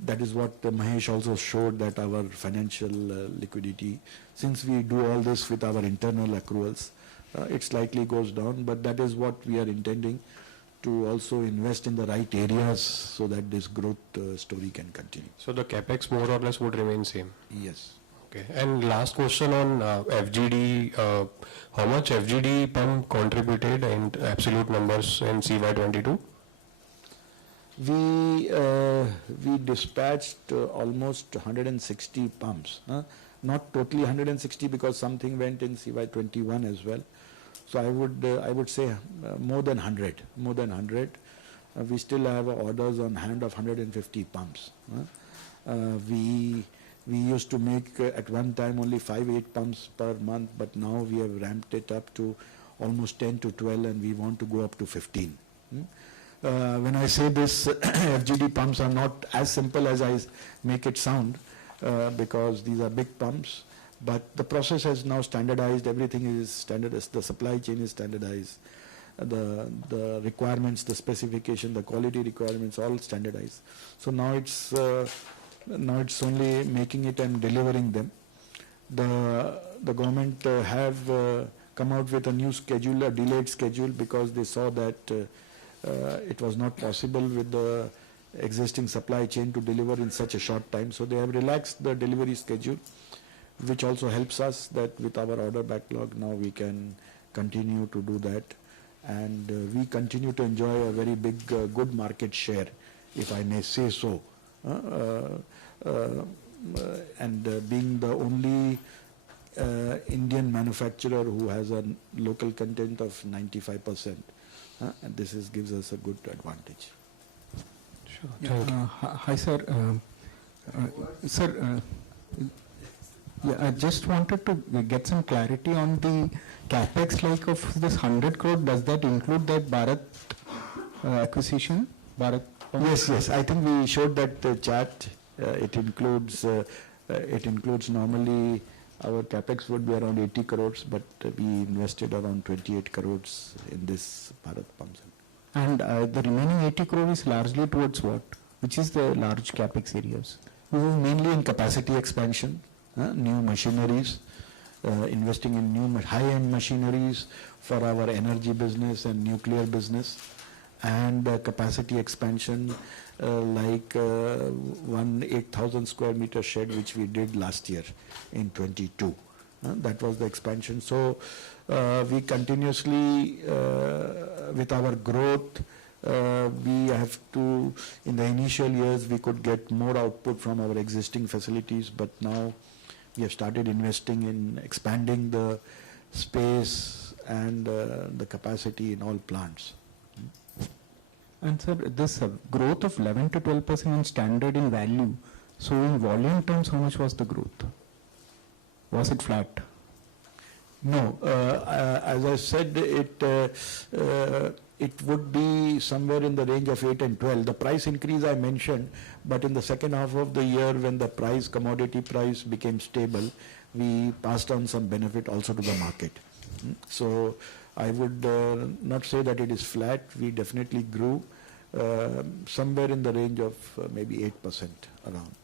that is what Mahesh also showed, that our financial liquidity, since we do all this with our internal accruals, it slightly goes down, but that is what we are intending to also invest in the right areas so that this growth story can continue. So the capex more or less would remain same? Yes. Okay. And last question on FGD. How much FGD pump contributed in absolute numbers in CY22? We dispatched almost 160 pumps. Not totally 160 because something went in CY21 as well. So I would say more than 100. More than 100. We still have orders on hand of 150 pumps. We used to make at one time only 5-8 pumps per month, but now we have ramped it up to almost 10 to 12, and we want to go up to 15. When I say this, FGD pumps are not as simple as I make it sound, because these are big pumps, but the process has now standardized. Everything is standardized. The supply chain is standardized. The requirements, the specification, the quality requirements, all standardized. So now it's only making it and delivering them. The government have come out with a new schedule, a delayed schedule, because they saw that it was not possible with the existing supply chain to deliver in such a short time. So they have relaxed the delivery schedule, which also helps us that with our order backlog now we can continue to do that, and we continue to enjoy a very big good market share, if I may say so, and being the only Indian manufacturer who has a local content of 95%, and this gives us a good advantage. Sure. Hi, sir. Sir, I just wanted to get some clarity on the capex, like of this 100 crore. Does that include that Bharat acquisition? Bharat? Yes. I think we showed that chart. It includes normally our capex would be around 80 crores, but we invested around 28 crores in this Bharat pumps. And the remaining 80 crore is largely towards what? Which is the large capex areas? Mainly in capacity expansion, new machineries, investing in new high-end machineries for our energy business and nuclear business, and capacity expansion like one 8,000 square meter shed which we did last year in 22. That was the expansion. So we continuously, with our growth, we have to, in the initial years we could get more output from our existing facilities, but now we have started investing in expanding the space and the capacity in all plants. And sir, this growth of 11 to 12% in standard in value, so in volume terms, how much was the growth? Was it flat? No, as I said, it would be somewhere in the range of 8 and 12. The price increase I mentioned, but in the second half of the year when the commodity price became stable, we passed on some benefit also to the market. So I would not say that it is flat. We definitely grew somewhere in the range of maybe 8% around.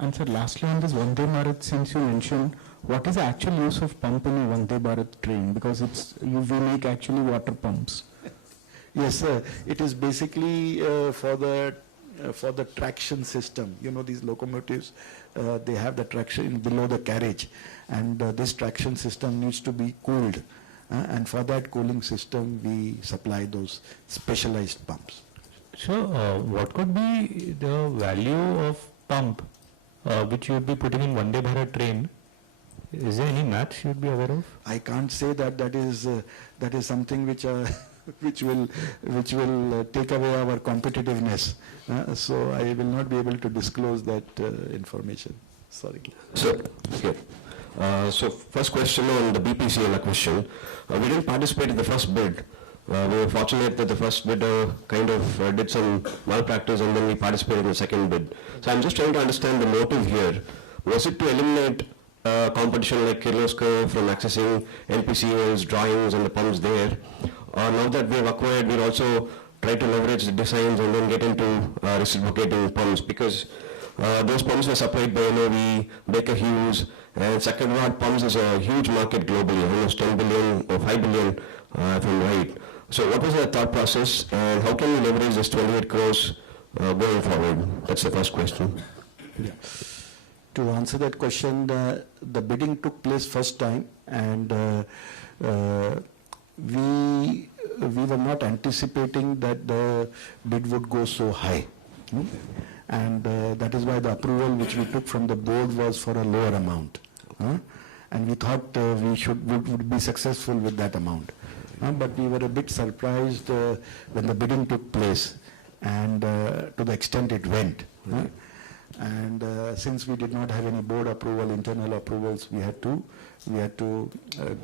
And sir, lastly on this Vande Bharat, since you mentioned, what is the actual use of pump in a Vande Bharat train? Because we make actually water pumps. Yes, it is basically for the traction system. You know, these locomotives, they have the traction below the carriage, and this traction system needs to be cooled. And for that cooling system, we supply those specialized pumps. So, what could be the value of pump which you would be putting in Vande Bharat train? Is there any maths you would be aware of? I can't say that is something which which will take away our competitiveness. So I will not be able to disclose that information. Sorry. So, okay. So first question on the BPCL acquisition. We didn't participate in the first bid. We were fortunate that the first bidder kind of did some malpractice and then we participated in the second bid. So I'm just trying to understand the motive here. Was it to eliminate competition like Kirloskar from accessing NPCL's drawings and the pumps there? Or now that we have acquired, we'll also try to leverage the designs and then get into reciprocating pumps, because those pumps were supplied by NOV, Baker Hughes, and second rod pumps is a huge market globally, almost 10 billion or 5 billion if I'm right. So what was the thought process and how can we leverage this 28 crores going forward? That's the first question. Yeah. To answer that question, the bidding took place first time, and we were not anticipating that the bid would go so high. And that is why the approval which we took from the board was for a lower amount. And we thought would be successful with that amount. But we were a bit surprised when the bidding took place, and to the extent it went. And since we did not have any board approval, internal approvals, we had to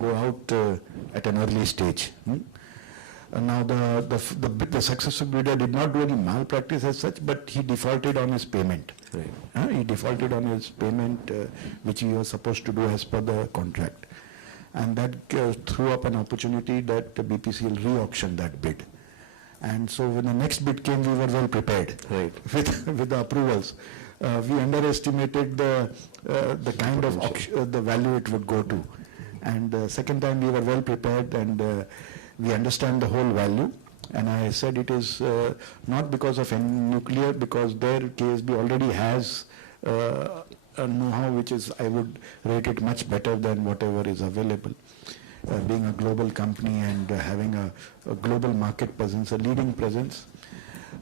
go out at an early stage. Now the successful bidder did not do any malpractice as such, but he defaulted on his payment. Right. He defaulted on his payment, which he was supposed to do as per the contract, and that threw up an opportunity that BPCL re-auctioned that bid. And so when the next bid came, we were well prepared. Right. with the approvals. We underestimated the kind of the value it would go to, and second time we were well prepared, and we understand the whole value. And I said it is not because of any nuclear, because their KSB already has a know-how which is, I would rate it much better than whatever is available. Being a global company and having a global market presence, a leading presence.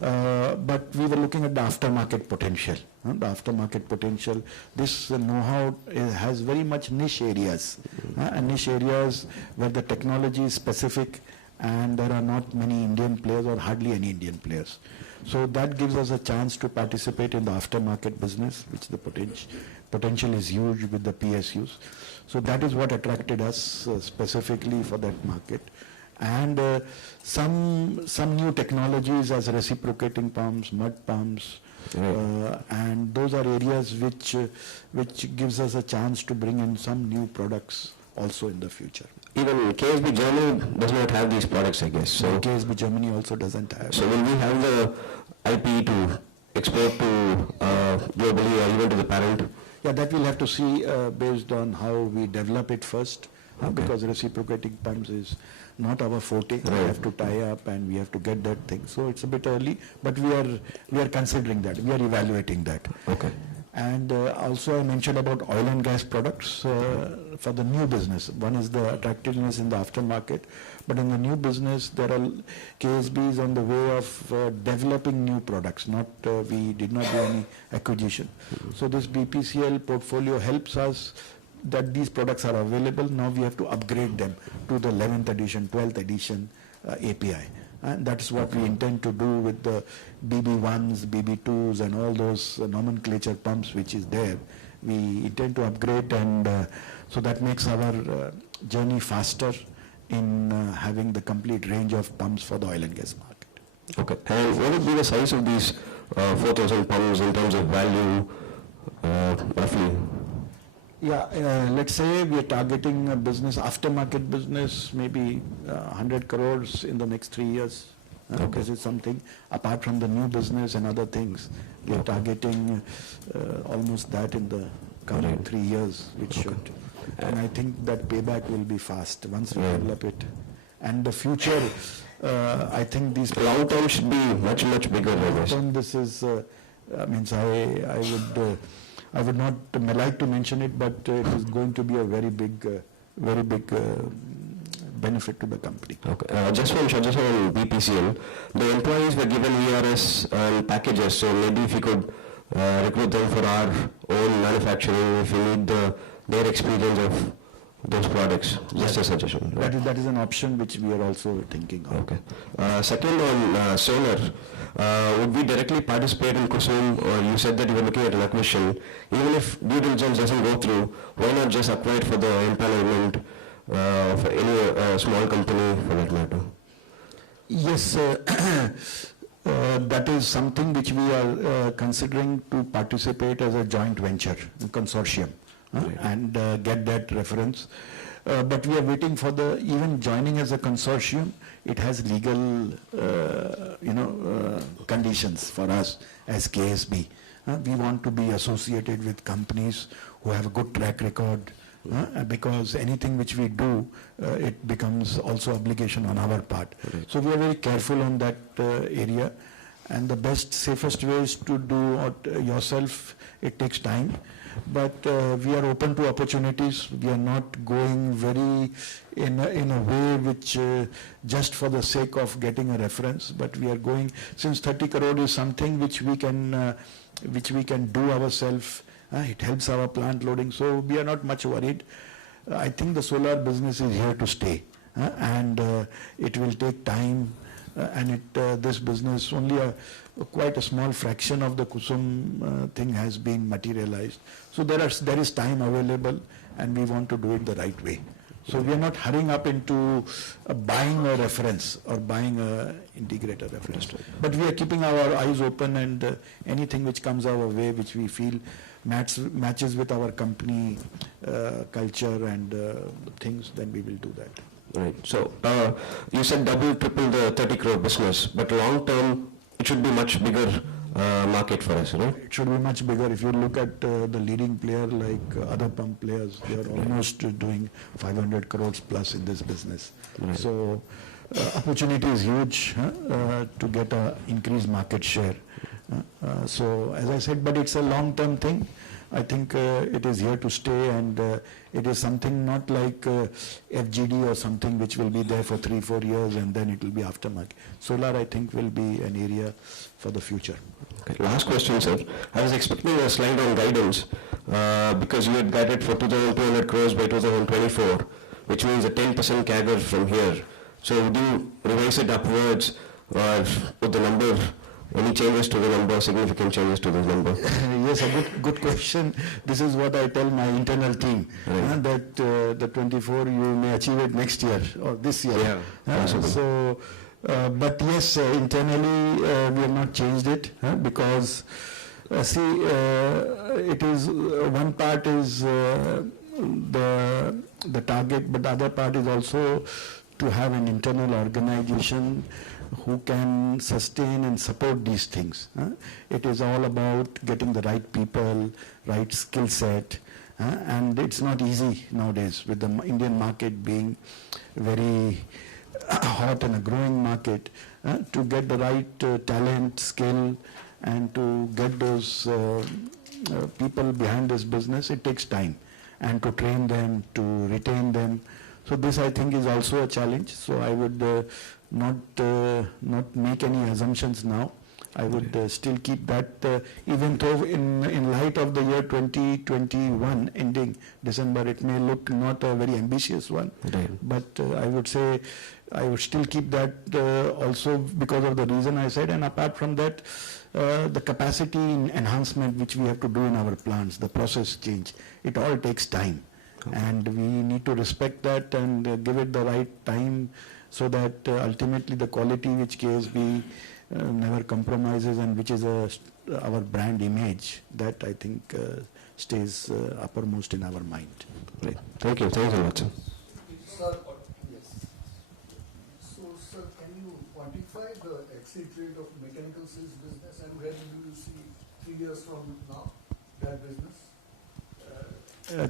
But we were looking at the aftermarket potential. The aftermarket potential. This know-how has very much niche areas, and niche areas where the technology is specific, and there are not many Indian players or hardly any Indian players. So that gives us a chance to participate in the aftermarket business, which the potential is huge with the PSUs. So that is what attracted us specifically for that market. And some new technologies as reciprocating pumps, mud pumps, and those are areas which gives us a chance to bring in some new products also in the future. Even KSB Germany does not have these products, I guess. So KSB Germany also doesn't have. So will we have the IP to export to globally or even to the parent? Yeah, that we'll have to see based on how we develop it first, because reciprocating pumps is not our forte. Right. We have to tie up and we have to get that thing. So it's a bit early, but we are considering that. We are evaluating that. Okay. And also I mentioned about oil and gas products for the new business. One is the attractiveness in the aftermarket, but in the new business there are KSBs on the way of developing new products. We did not do any acquisition. So this BPCL portfolio helps us that these products are available. Now we have to upgrade them to the 11th edition, 12th edition API. And that's what we intend to do with the BB1s, BB2s and all those nomenclature pumps which is there. We intend to upgrade, and so that makes our journey faster in having the complete range of pumps for the oil and gas market. Okay. And what would be the size of these 4,000 pumps in terms of value, roughly? Yeah, let's say we are targeting a business, aftermarket business, maybe 100 crores in the next 3 years. This is something, apart from the new business and other things, we are targeting almost that in the coming 3 years, which should. And I think that payback will be fast once we develop it. And the future, I think these... Long term should be much, much bigger. Long term, this is, I would not like to mention it, but it is going to be a very big benefit to the company. Okay. Just on BPCL, the employees were given ERS and packages, so maybe if you could recruit them for our own manufacturing, if you need their experience of those products, just a suggestion. Right? That is an option which we are also thinking of. Okay. Second on solar, would we directly participate in KUSUM, or you said that you were looking at an acquisition? Even if due diligence doesn't go through, why not just acquire it for the empanelment of any small company for that matter? Yes, that is something which we are considering to participate as a joint venture, a consortium. And get that reference. But we are waiting for even joining as a consortium, it has legal, conditions for us as KSB. We want to be associated with companies who have a good track record, because anything which we do, it becomes also obligation on our part. So we are very careful on that area. And the best, safest way is to do it yourself. It takes time. But we are open to opportunities. We are not going very in a way which just for the sake of getting a reference. But we are going, since 30 crore is something which we can do ourselves. It helps our plant loading. So we are not much worried. I think the solar business is here to stay, and it will take time. And this business, only quite a small fraction of the KUSUM thing has been materialized. So there is time available, and we want to do it the right way. So we are not hurrying up into buying a reference or buying a integrator reference. But we are keeping our eyes open, and anything which comes our way, which we feel matches with our company culture and things, then we will do that. Right. So you said double, triple the 30 crore business, but long term it should be much bigger market for us, right? It should be much bigger. If you look at the leading player like other pump players, they are almost doing 500 crores plus in this business. Right. So opportunity is huge to get an increased market share. So as I said, but it's a long-term thing. I think it is here to stay, and it is something not like FGD or something which will be there for 3-4 years and then it will be aftermarket. Solar, I think, will be an area for the future. Okay. Last question, sir. I was expecting a slide on guidance because you had guided for 2,200 crores by 2024, which means a 10% CAGR from here. So would you revise it upwards, or put the number? Any changes to the number, significant changes to the number? Yes, a good question. This is what I tell my internal team, right. That the 24 you may achieve it next year or this year. Yeah, but yes, internally we have not changed it because it is one part is the target, but the other part is also to have an internal organization who can sustain and support these things. It is all about getting the right people, right skill set, and it's not easy nowadays with the Indian market being very hot and a growing market, to get the right talent, skill, and to get those people behind this business. It takes time, and to train them, to retain them. So this, I think, is also a challenge. So I would not make any assumptions now. I would still keep that, even though in light of the year 2021 ending December, it may look not a very ambitious one, but I would say I would still keep that also because of the reason I said, and apart from that, the capacity enhancement which we have to do in our plants, the process change, it all takes time. And we need to respect that and give it the right time so that ultimately the quality which KSB never compromises and which is our brand image, that I think stays uppermost in our mind. Right. Thank you. Thank you very much, sir. Sir, yes. So, sir, can you quantify the exit rate of mechanical seals business and where do you see 3 years from now that business?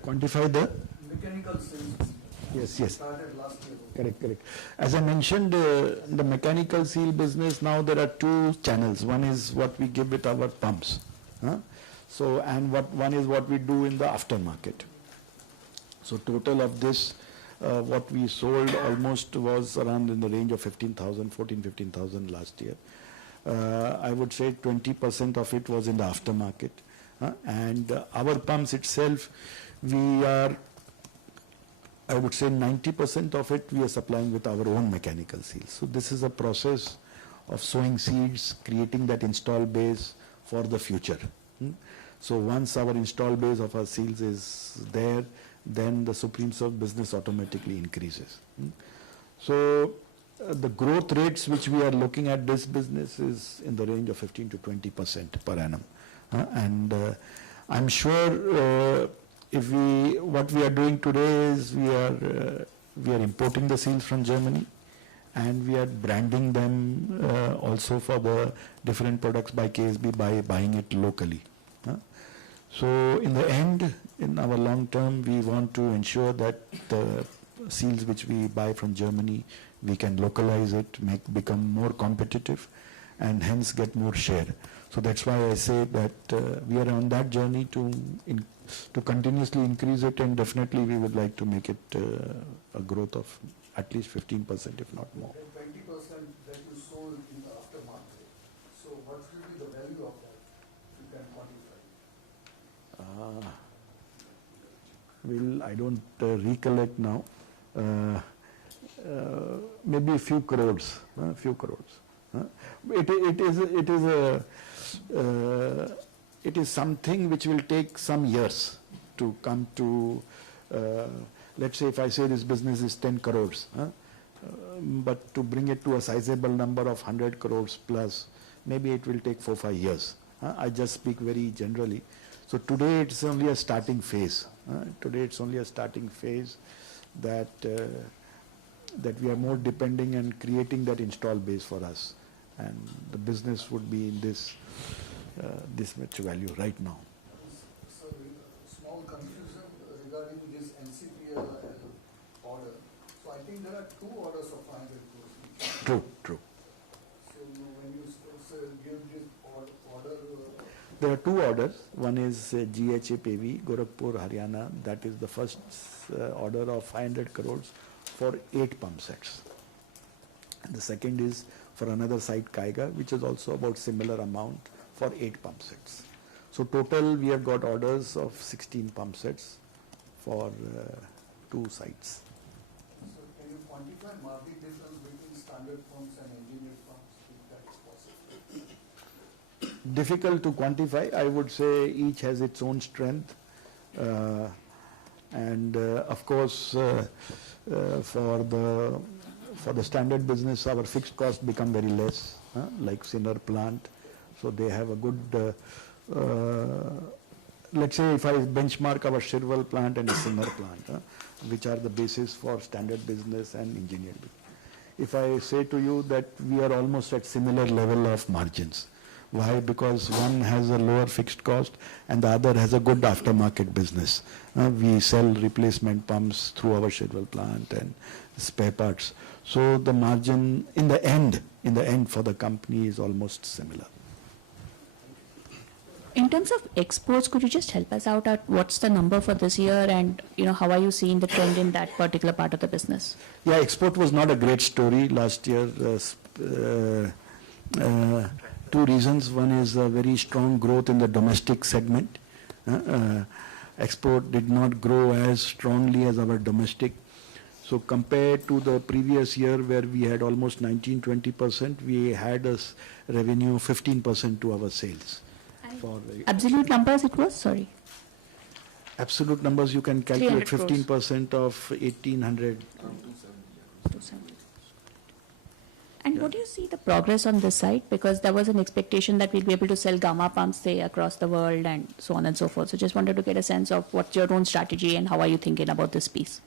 Quantify the? Mechanical seals business. Yes. Started last year. Correct. As I mentioned, the mechanical seal business, now there are two channels. One is what we give with our pumps. So, and one is what we do in the aftermarket. So total of this, what we sold almost was around in the range of 15,000 last year. I would say 20% of it was in the aftermarket. And our pumps itself, we are, I would say 90% of it we are supplying with our own mechanical seals. So this is a process of sowing seeds, creating that install base for the future. So once our install base of our seals is there, then the Supreme Serve business automatically increases. So the growth rates which we are looking at this business is in the range of 15 to 20% per annum. And I'm sure what we are doing today is we are importing the seals from Germany, and we are branding them also for the different products by KSB by buying it locally. So in the end, in our long term, we want to ensure that the seals which we buy from Germany, we can localize it, become more competitive, and hence get more share. So that's why I say that we are on that journey to continuously increase it, and definitely we would like to make it a growth of at least 15%, if not more. 20% that you sold in the aftermarket. So what will be the value of that? You can quantify. Well, I don't recollect now. Maybe a few crores. It is something which will take some years to come to. Let's say if I say this business is 10 crores, but to bring it to a sizable number of 100 crores plus, maybe it will take 4 or 5 years. I just speak very generally. So today it's only a starting phase. That we are more depending and creating that install base for us, and the business would be in this much value right now. So small confusion regarding this NCPL order. So I think there are 2 orders of 500 crores. True. So when you give this order. There are 2 orders. One is GHAPV, Gorakhpur, Haryana. That is the first order of 500 crores for 8 pump sets. And the second is for another site, Kaiga, which is also about similar amount for 8 pump sets. So total we have got orders of 16 pump sets for 2 sites. So can you quantify margin difference between standard pumps and engineered pumps, if that is possible? Difficult to quantify. I would say each has its own strength. And of course, for the standard business, our fixed costs become very less, like Sinnar plant. So they have a good, let's say if I benchmark our Shirwal plant and the Sinnar plant, which are the basis for standard business and engineered business. If I say to you that we are almost at similar level of margins. Why? Because one has a lower fixed cost and the other has a good aftermarket business. We sell replacement pumps through our Shirwal plant and spare parts. So the margin in the end for the company is almost similar. In terms of exports, could you just help us out at what's the number for this year, and how are you seeing the trend in that particular part of the business? Yeah, export was not a great story last year. two reasons. One is a very strong growth in the domestic segment. Export did not grow as strongly as our domestic. So compared to the previous year where we had almost 19-20%, we had a revenue of 15% to our sales. Absolute numbers it was, sorry. Absolute numbers you can calculate 300 crores. 15% of 1800. 270. And what do you see the progress on this side? Because there was an expectation that we'll be able to sell Gamma pumps, say, across the world and so on and so forth. So just wanted to get a sense of what's your own strategy and how are you thinking about this piece?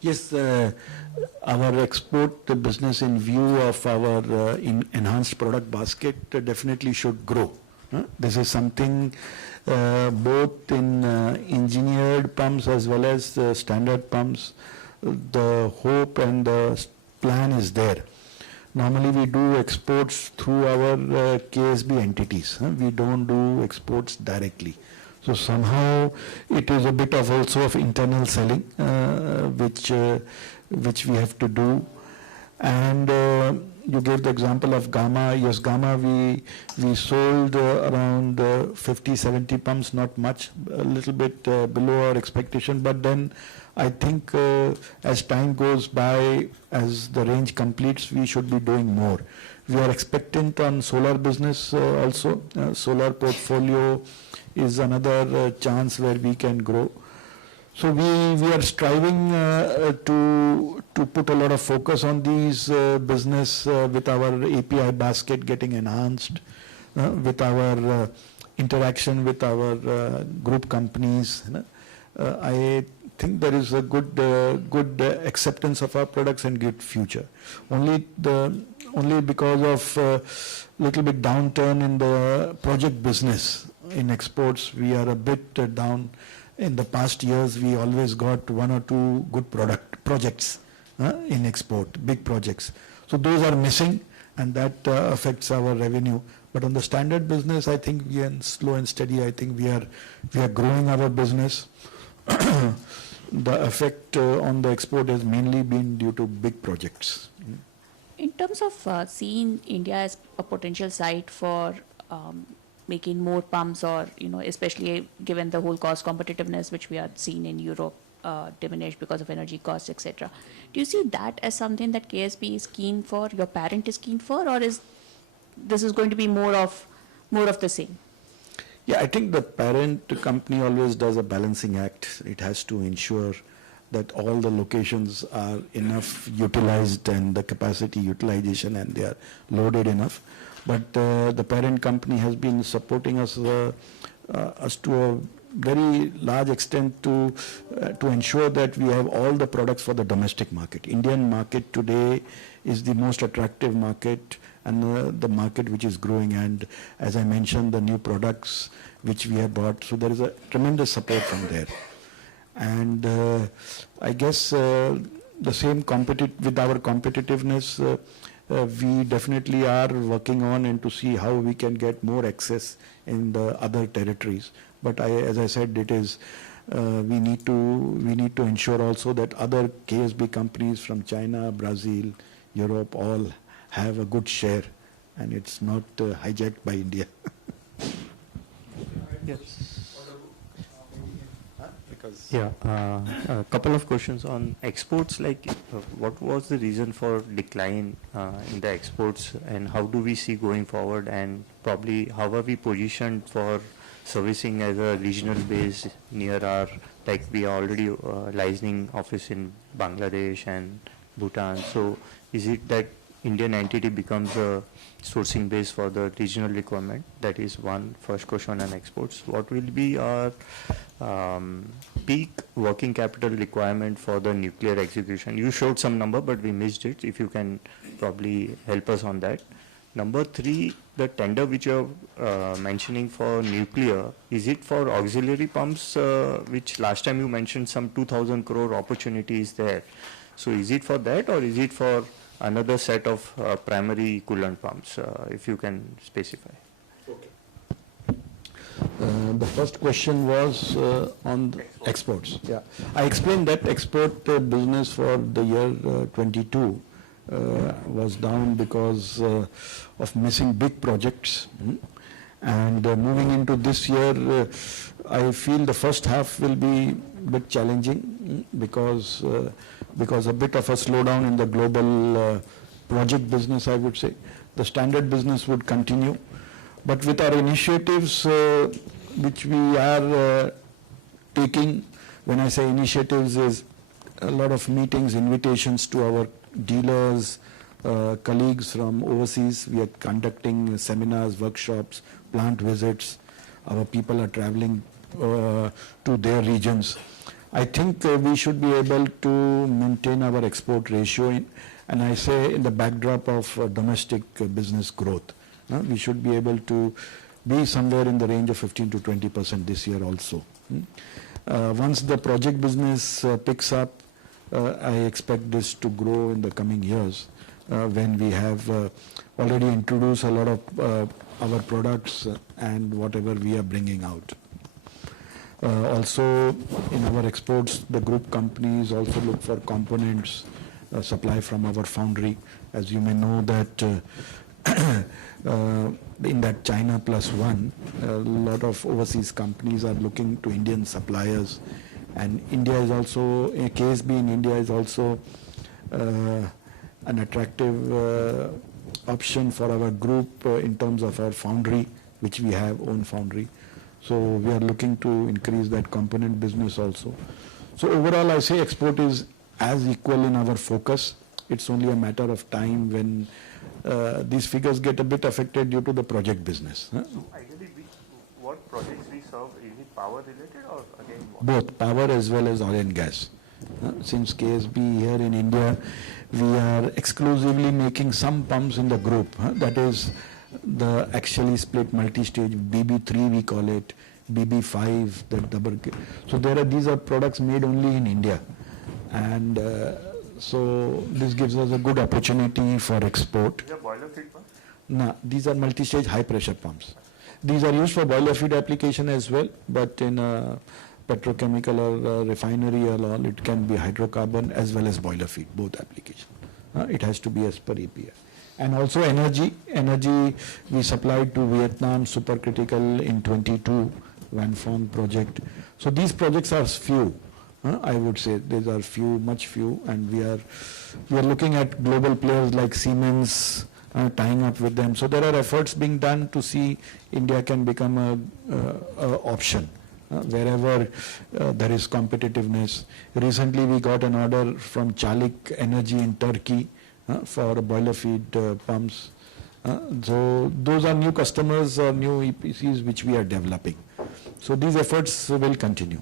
Yes, our export business in view of our enhanced product basket definitely should grow. This is something both in engineered pumps as well as standard pumps. The hope and the plan is there. Normally we do exports through our KSB entities. We don't do exports directly. So somehow it is a bit of also of internal selling, which we have to do. And you gave the example of Gamma. Yes, Gamma we sold around 50-70 pumps, not much, a little bit below our expectation. But then I think as time goes by, as the range completes, we should be doing more. We are expectant on solar business also. Solar portfolio is another chance where we can grow. So we are striving to put a lot of focus on these business with our API basket getting enhanced, with our interaction with our group companies. I think there is a good acceptance of our products and good future. Only because of little bit downturn in the project business in exports, we are a bit down. In the past years, we always got one or two good projects in export, big projects. So those are missing, and that affects our revenue. But on the standard business, I think we are slow and steady. I think we are growing our business. The effect on the export has mainly been due to big projects. In terms of seeing India as a potential site for making more pumps, or especially given the whole cost competitiveness which we are seeing in Europe diminish because of energy costs, etc. Do you see that as something that KSB is keen for, your parent is keen for, or is this going to be more of the same? Yeah, I think the parent company always does a balancing act. It has to ensure that all the locations are enough utilized and the capacity utilization and they are loaded enough. But the parent company has been supporting us to a very large extent to ensure that we have all the products for the domestic market. Indian market today is the most attractive market and the market which is growing, and as I mentioned, the new products which we have bought. So there is a tremendous support from there. And I guess the same with our competitiveness, we definitely are working on and to see how we can get more access in the other territories. But as I said, it is we need to ensure also that other KSB companies from China, Brazil, Europe all have a good share, and it's not hijacked by India. Yeah, a couple of questions on exports. Like, what was the reason for decline in the exports, and how do we see going forward? And probably, how are we positioned for servicing as a regional base near our, like we are already licensing office in Bangladesh and Bhutan. So, is it that Indian entity becomes a sourcing base for the regional requirement? That is one first question on exports. What will be our peak working capital requirement for the nuclear execution? You showed some number, but we missed it. If you can probably help us on that. Number 3, the tender which you are mentioning for nuclear, is it for auxiliary pumps, which last time you mentioned some 2,000 crore opportunities there. So is it for that, or is it for another set of primary coolant pumps, if you can specify? Okay. The first question was on the exports. Yeah, I explained that export business for the year 22 was down because of missing big projects. And moving into this year, I feel the first half will be a bit challenging because a bit of a slowdown in the global project business, I would say. The standard business would continue. But with our initiatives, which we are taking, when I say initiatives, is a lot of meetings, invitations to our dealers, colleagues from overseas. We are conducting seminars, workshops, plant visits. Our people are traveling to their regions. I think we should be able to maintain our export ratio, and I say in the backdrop of domestic business growth. We should be able to be somewhere in the range of 15 to 20% this year also. Once the project business picks up, I expect this to grow in the coming years when we have already introduced a lot of our products and whatever we are bringing out. Also, in our exports, the group companies also look for components supply from our foundry. As you may know that in that China plus one, a lot of overseas companies are looking to Indian suppliers, and India is also, KSB in India is also an attractive option for our group in terms of our foundry, which we have own foundry. So we are looking to increase that component business also. So overall, I say export is as equal in our focus. It's only a matter of time when these figures get a bit affected due to the project business. So ideally, what projects we serve, is it power related or again what? Both power as well as oil and gas. Since KSB here in India, we are exclusively making some pumps in the group. That is the actually split multi-stage BB3 we call it, BB5, the double. So these are products made only in India, and so this gives us a good opportunity for export. These are boiler feed pumps? No, these are multi-stage high pressure pumps. These are used for boiler feed application as well, but in a petrochemical or refinery or all, it can be hydrocarbon as well as boiler feed, both applications. It has to be as per API. And also energy we supplied to Vietnam, supercritical in 22, Vanfong project. So these projects are few. I would say these are few, much few, and we are looking at global players like Siemens, tying up with them. So there are efforts being done to see India can become a option wherever there is competitiveness. Recently we got an order from Çelik Energy in Turkey for boiler feed pumps. So those are new customers or new EPCs which we are developing. So these efforts will continue.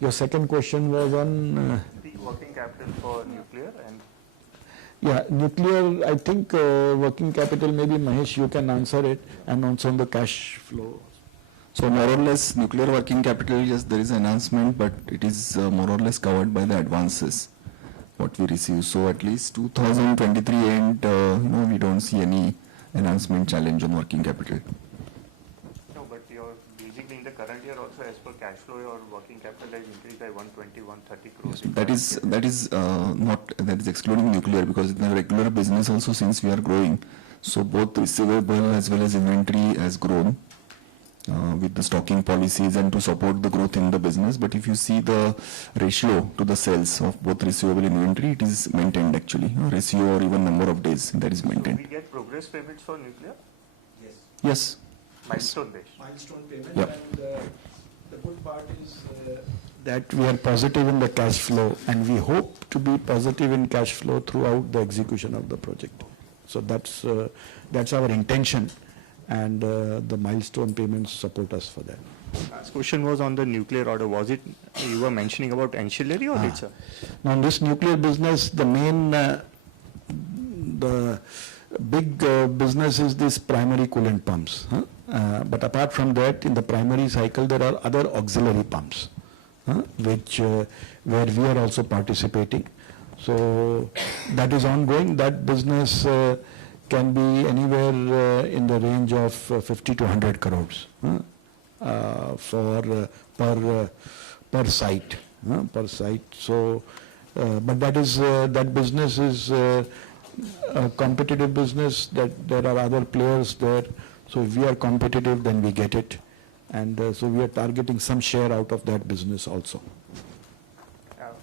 Your second question was on Peak working capital for nuclear and nuclear. I think working capital, maybe Mahesh you can answer it, and also on the cash flow. So more or less nuclear working capital, yes, there is an enhancement, but it is more or less covered by the advances what we receive. So at least 2023 and we don't see any enhancement challenge on working capital. no, but you're basically in the current year also as per cash flow your working capital has increased by 120, 130 crores. That is excluding nuclear, because in the regular business also, since we are growing, so both receivable as well as inventory has grown with the stocking policies and to support the growth in the business. But if you see the ratio to the sales of both receivable and inventory, it is maintained actually. Ratio or even number of days, that is maintained. So we get progress payments for nuclear? Yes. Milestone based. Milestone payment, Yep. and the good part is that we are positive in the cash flow, and we hope to be positive in cash flow throughout the execution of the project. So that's our intention, and the milestone payments support us for that. Last question was on the nuclear order. Was it, you were mentioning about ancillary or it's a? Now in this nuclear business, the main, the big business is this primary coolant pumps. But apart from that, in the primary cycle, there are other auxiliary pumps, which where we are also participating. So that is ongoing. That business can be anywhere in the range of 50 to 100 crores for per site. So But that business is a competitive business, that there are other players there. So if we are competitive, then we get it. And so we are targeting some share out of that business also.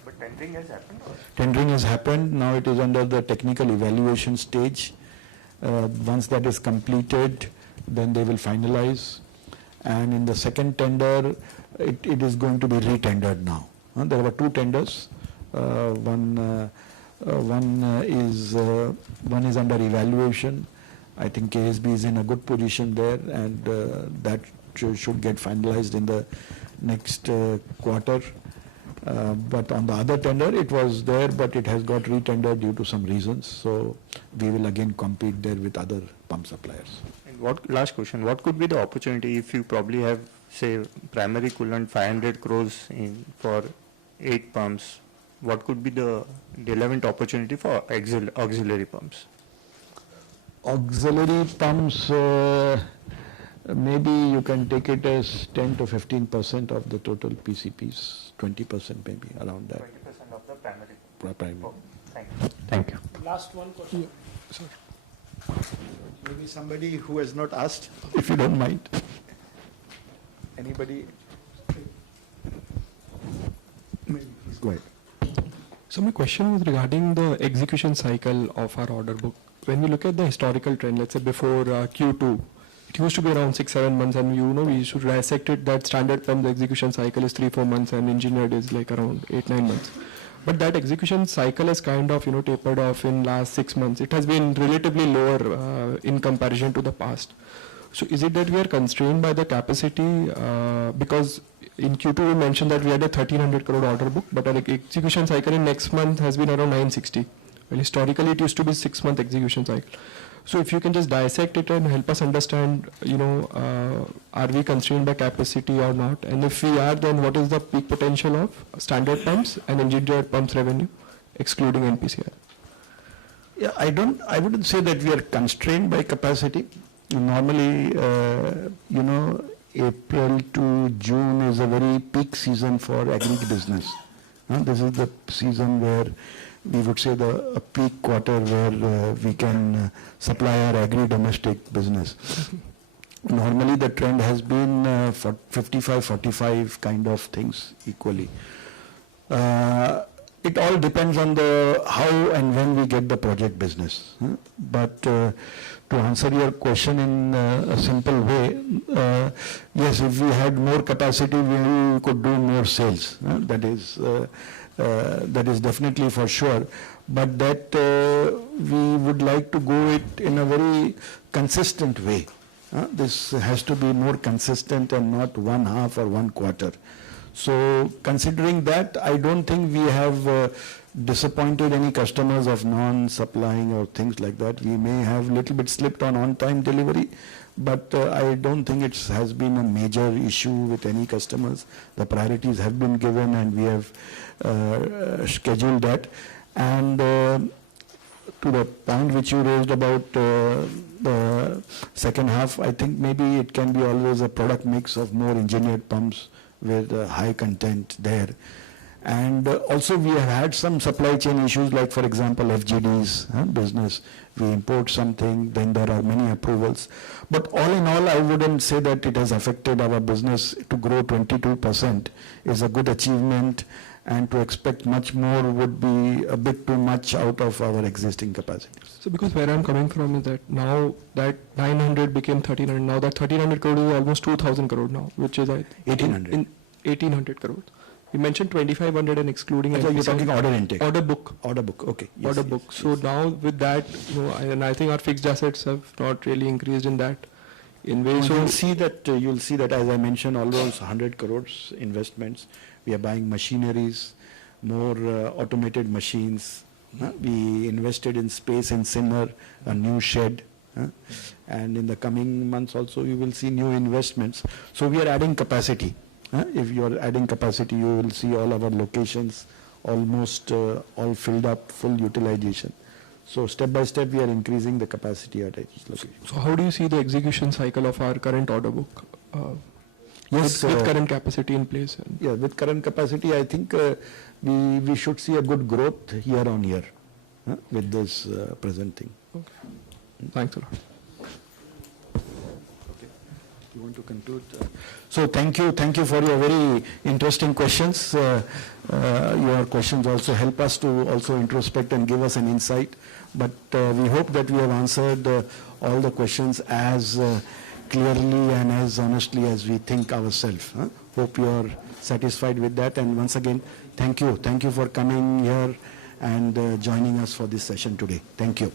But tendering has happened? Tendering has happened. Now it is under the technical evaluation stage. Once that is completed, then they will finalize. And in the second tender, it is going to be re-tendered now. There were 2 tenders. One is under evaluation. I think KSB is in a good position there, and that should get finalized in the next quarter. But on the other tender, it was there, but it has got re-tendered due to some reasons. So we will again compete there with other pump suppliers. And last question, what could be the opportunity if you probably have, say, primary coolant 500 crores for 8 pumps? What could be the relevant opportunity for auxiliary pumps? Auxiliary pumps, maybe you can take it as 10 to 15% of the total PCPs, 20% maybe around that. 20% of the primary. Primary. Oh, thank you. Thank you. Last one question. Sorry. Maybe somebody who has not asked, if you don't mind. Anybody? Maybe, please go ahead. So my question was regarding the execution cycle of our order book. When we look at the historical trend, let's say before Q2, it used to be around 6-7 months, and we should dissect it that standard pump, the execution cycle is 3-4 months, and engineered is like around 8-9 months. But that execution cycle has kind of tapered off in last 6 months. It has been relatively lower in comparison to the past. So is it that we are constrained by the capacity? Because in Q2 we mentioned that we had a 1300 crore order book, but our execution cycle in next month has been around 960. Well, historically it used to be 6-month execution cycle. So if you can just dissect it and help us understand, are we constrained by capacity or not? And if we are, then what is the peak potential of standard pumps and engineered pumps revenue, excluding NPCI? Yeah, I wouldn't say that we are constrained by capacity. Normally, April to June is a very peak season for agri business. This is the season where we would say a peak quarter where we can supply our agri-domestic business. Normally the trend has been 55-45 kind of things equally. It all depends on how and when we get the project business. But to answer your question in a simple way, yes, if we had more capacity, we could do more sales. That is definitely for sure. But that we would like to go it in a very consistent way. This has to be more consistent and not one half or one quarter. So considering that, I don't think we have disappointed any customers of non-supplying or things like that. We may have little bit slipped on on-time delivery, but I don't think it has been a major issue with any customers. The priorities have been given and we have scheduled that. And to the point which you raised about the second half, I think maybe it can be always a product mix of more engineered pumps with high content there. And also we have had some supply chain issues, like for example FGDs business. We import something, then there are many approvals. But all in all, I wouldn't say that it has affected our business. To grow 22% is a good achievement, and to expect much more would be a bit too much out of our existing capacities. So because where I'm coming from is that now that 900 became 1300, now that 1300 crore is almost 2000 crore now, which is 1800. In 1800 crore. You mentioned 2500 and excluding. So you're talking order intake. Order book. Order book. Okay. Yes, order yes, book. Yes, so yes. now with that, and I think our fixed assets have not really increased in that. In ways. So you'll see that as I mentioned, almost 100 crores investments. We are buying machineries, more automated machines. We invested in space in Simmer, a new shed. And in the coming months also we will see new investments. So we are adding capacity. If you are adding capacity, you will see all our locations almost all filled up, full utilization. So step by step we are increasing the capacity at each location. So how do you see the execution cycle of our current order book? Yes, with current capacity in place. Yeah, with current capacity, I think we should see a good growth year on year with this present thing. Okay. Thanks a lot. You want to conclude? So thank you for your very interesting questions. Your questions also help us to also introspect and give us an insight. But we hope that we have answered all the questions as clearly and as honestly as we think ourselves. Hope you are satisfied with that. And once again, thank you for coming here and joining us for this session today. Thank you.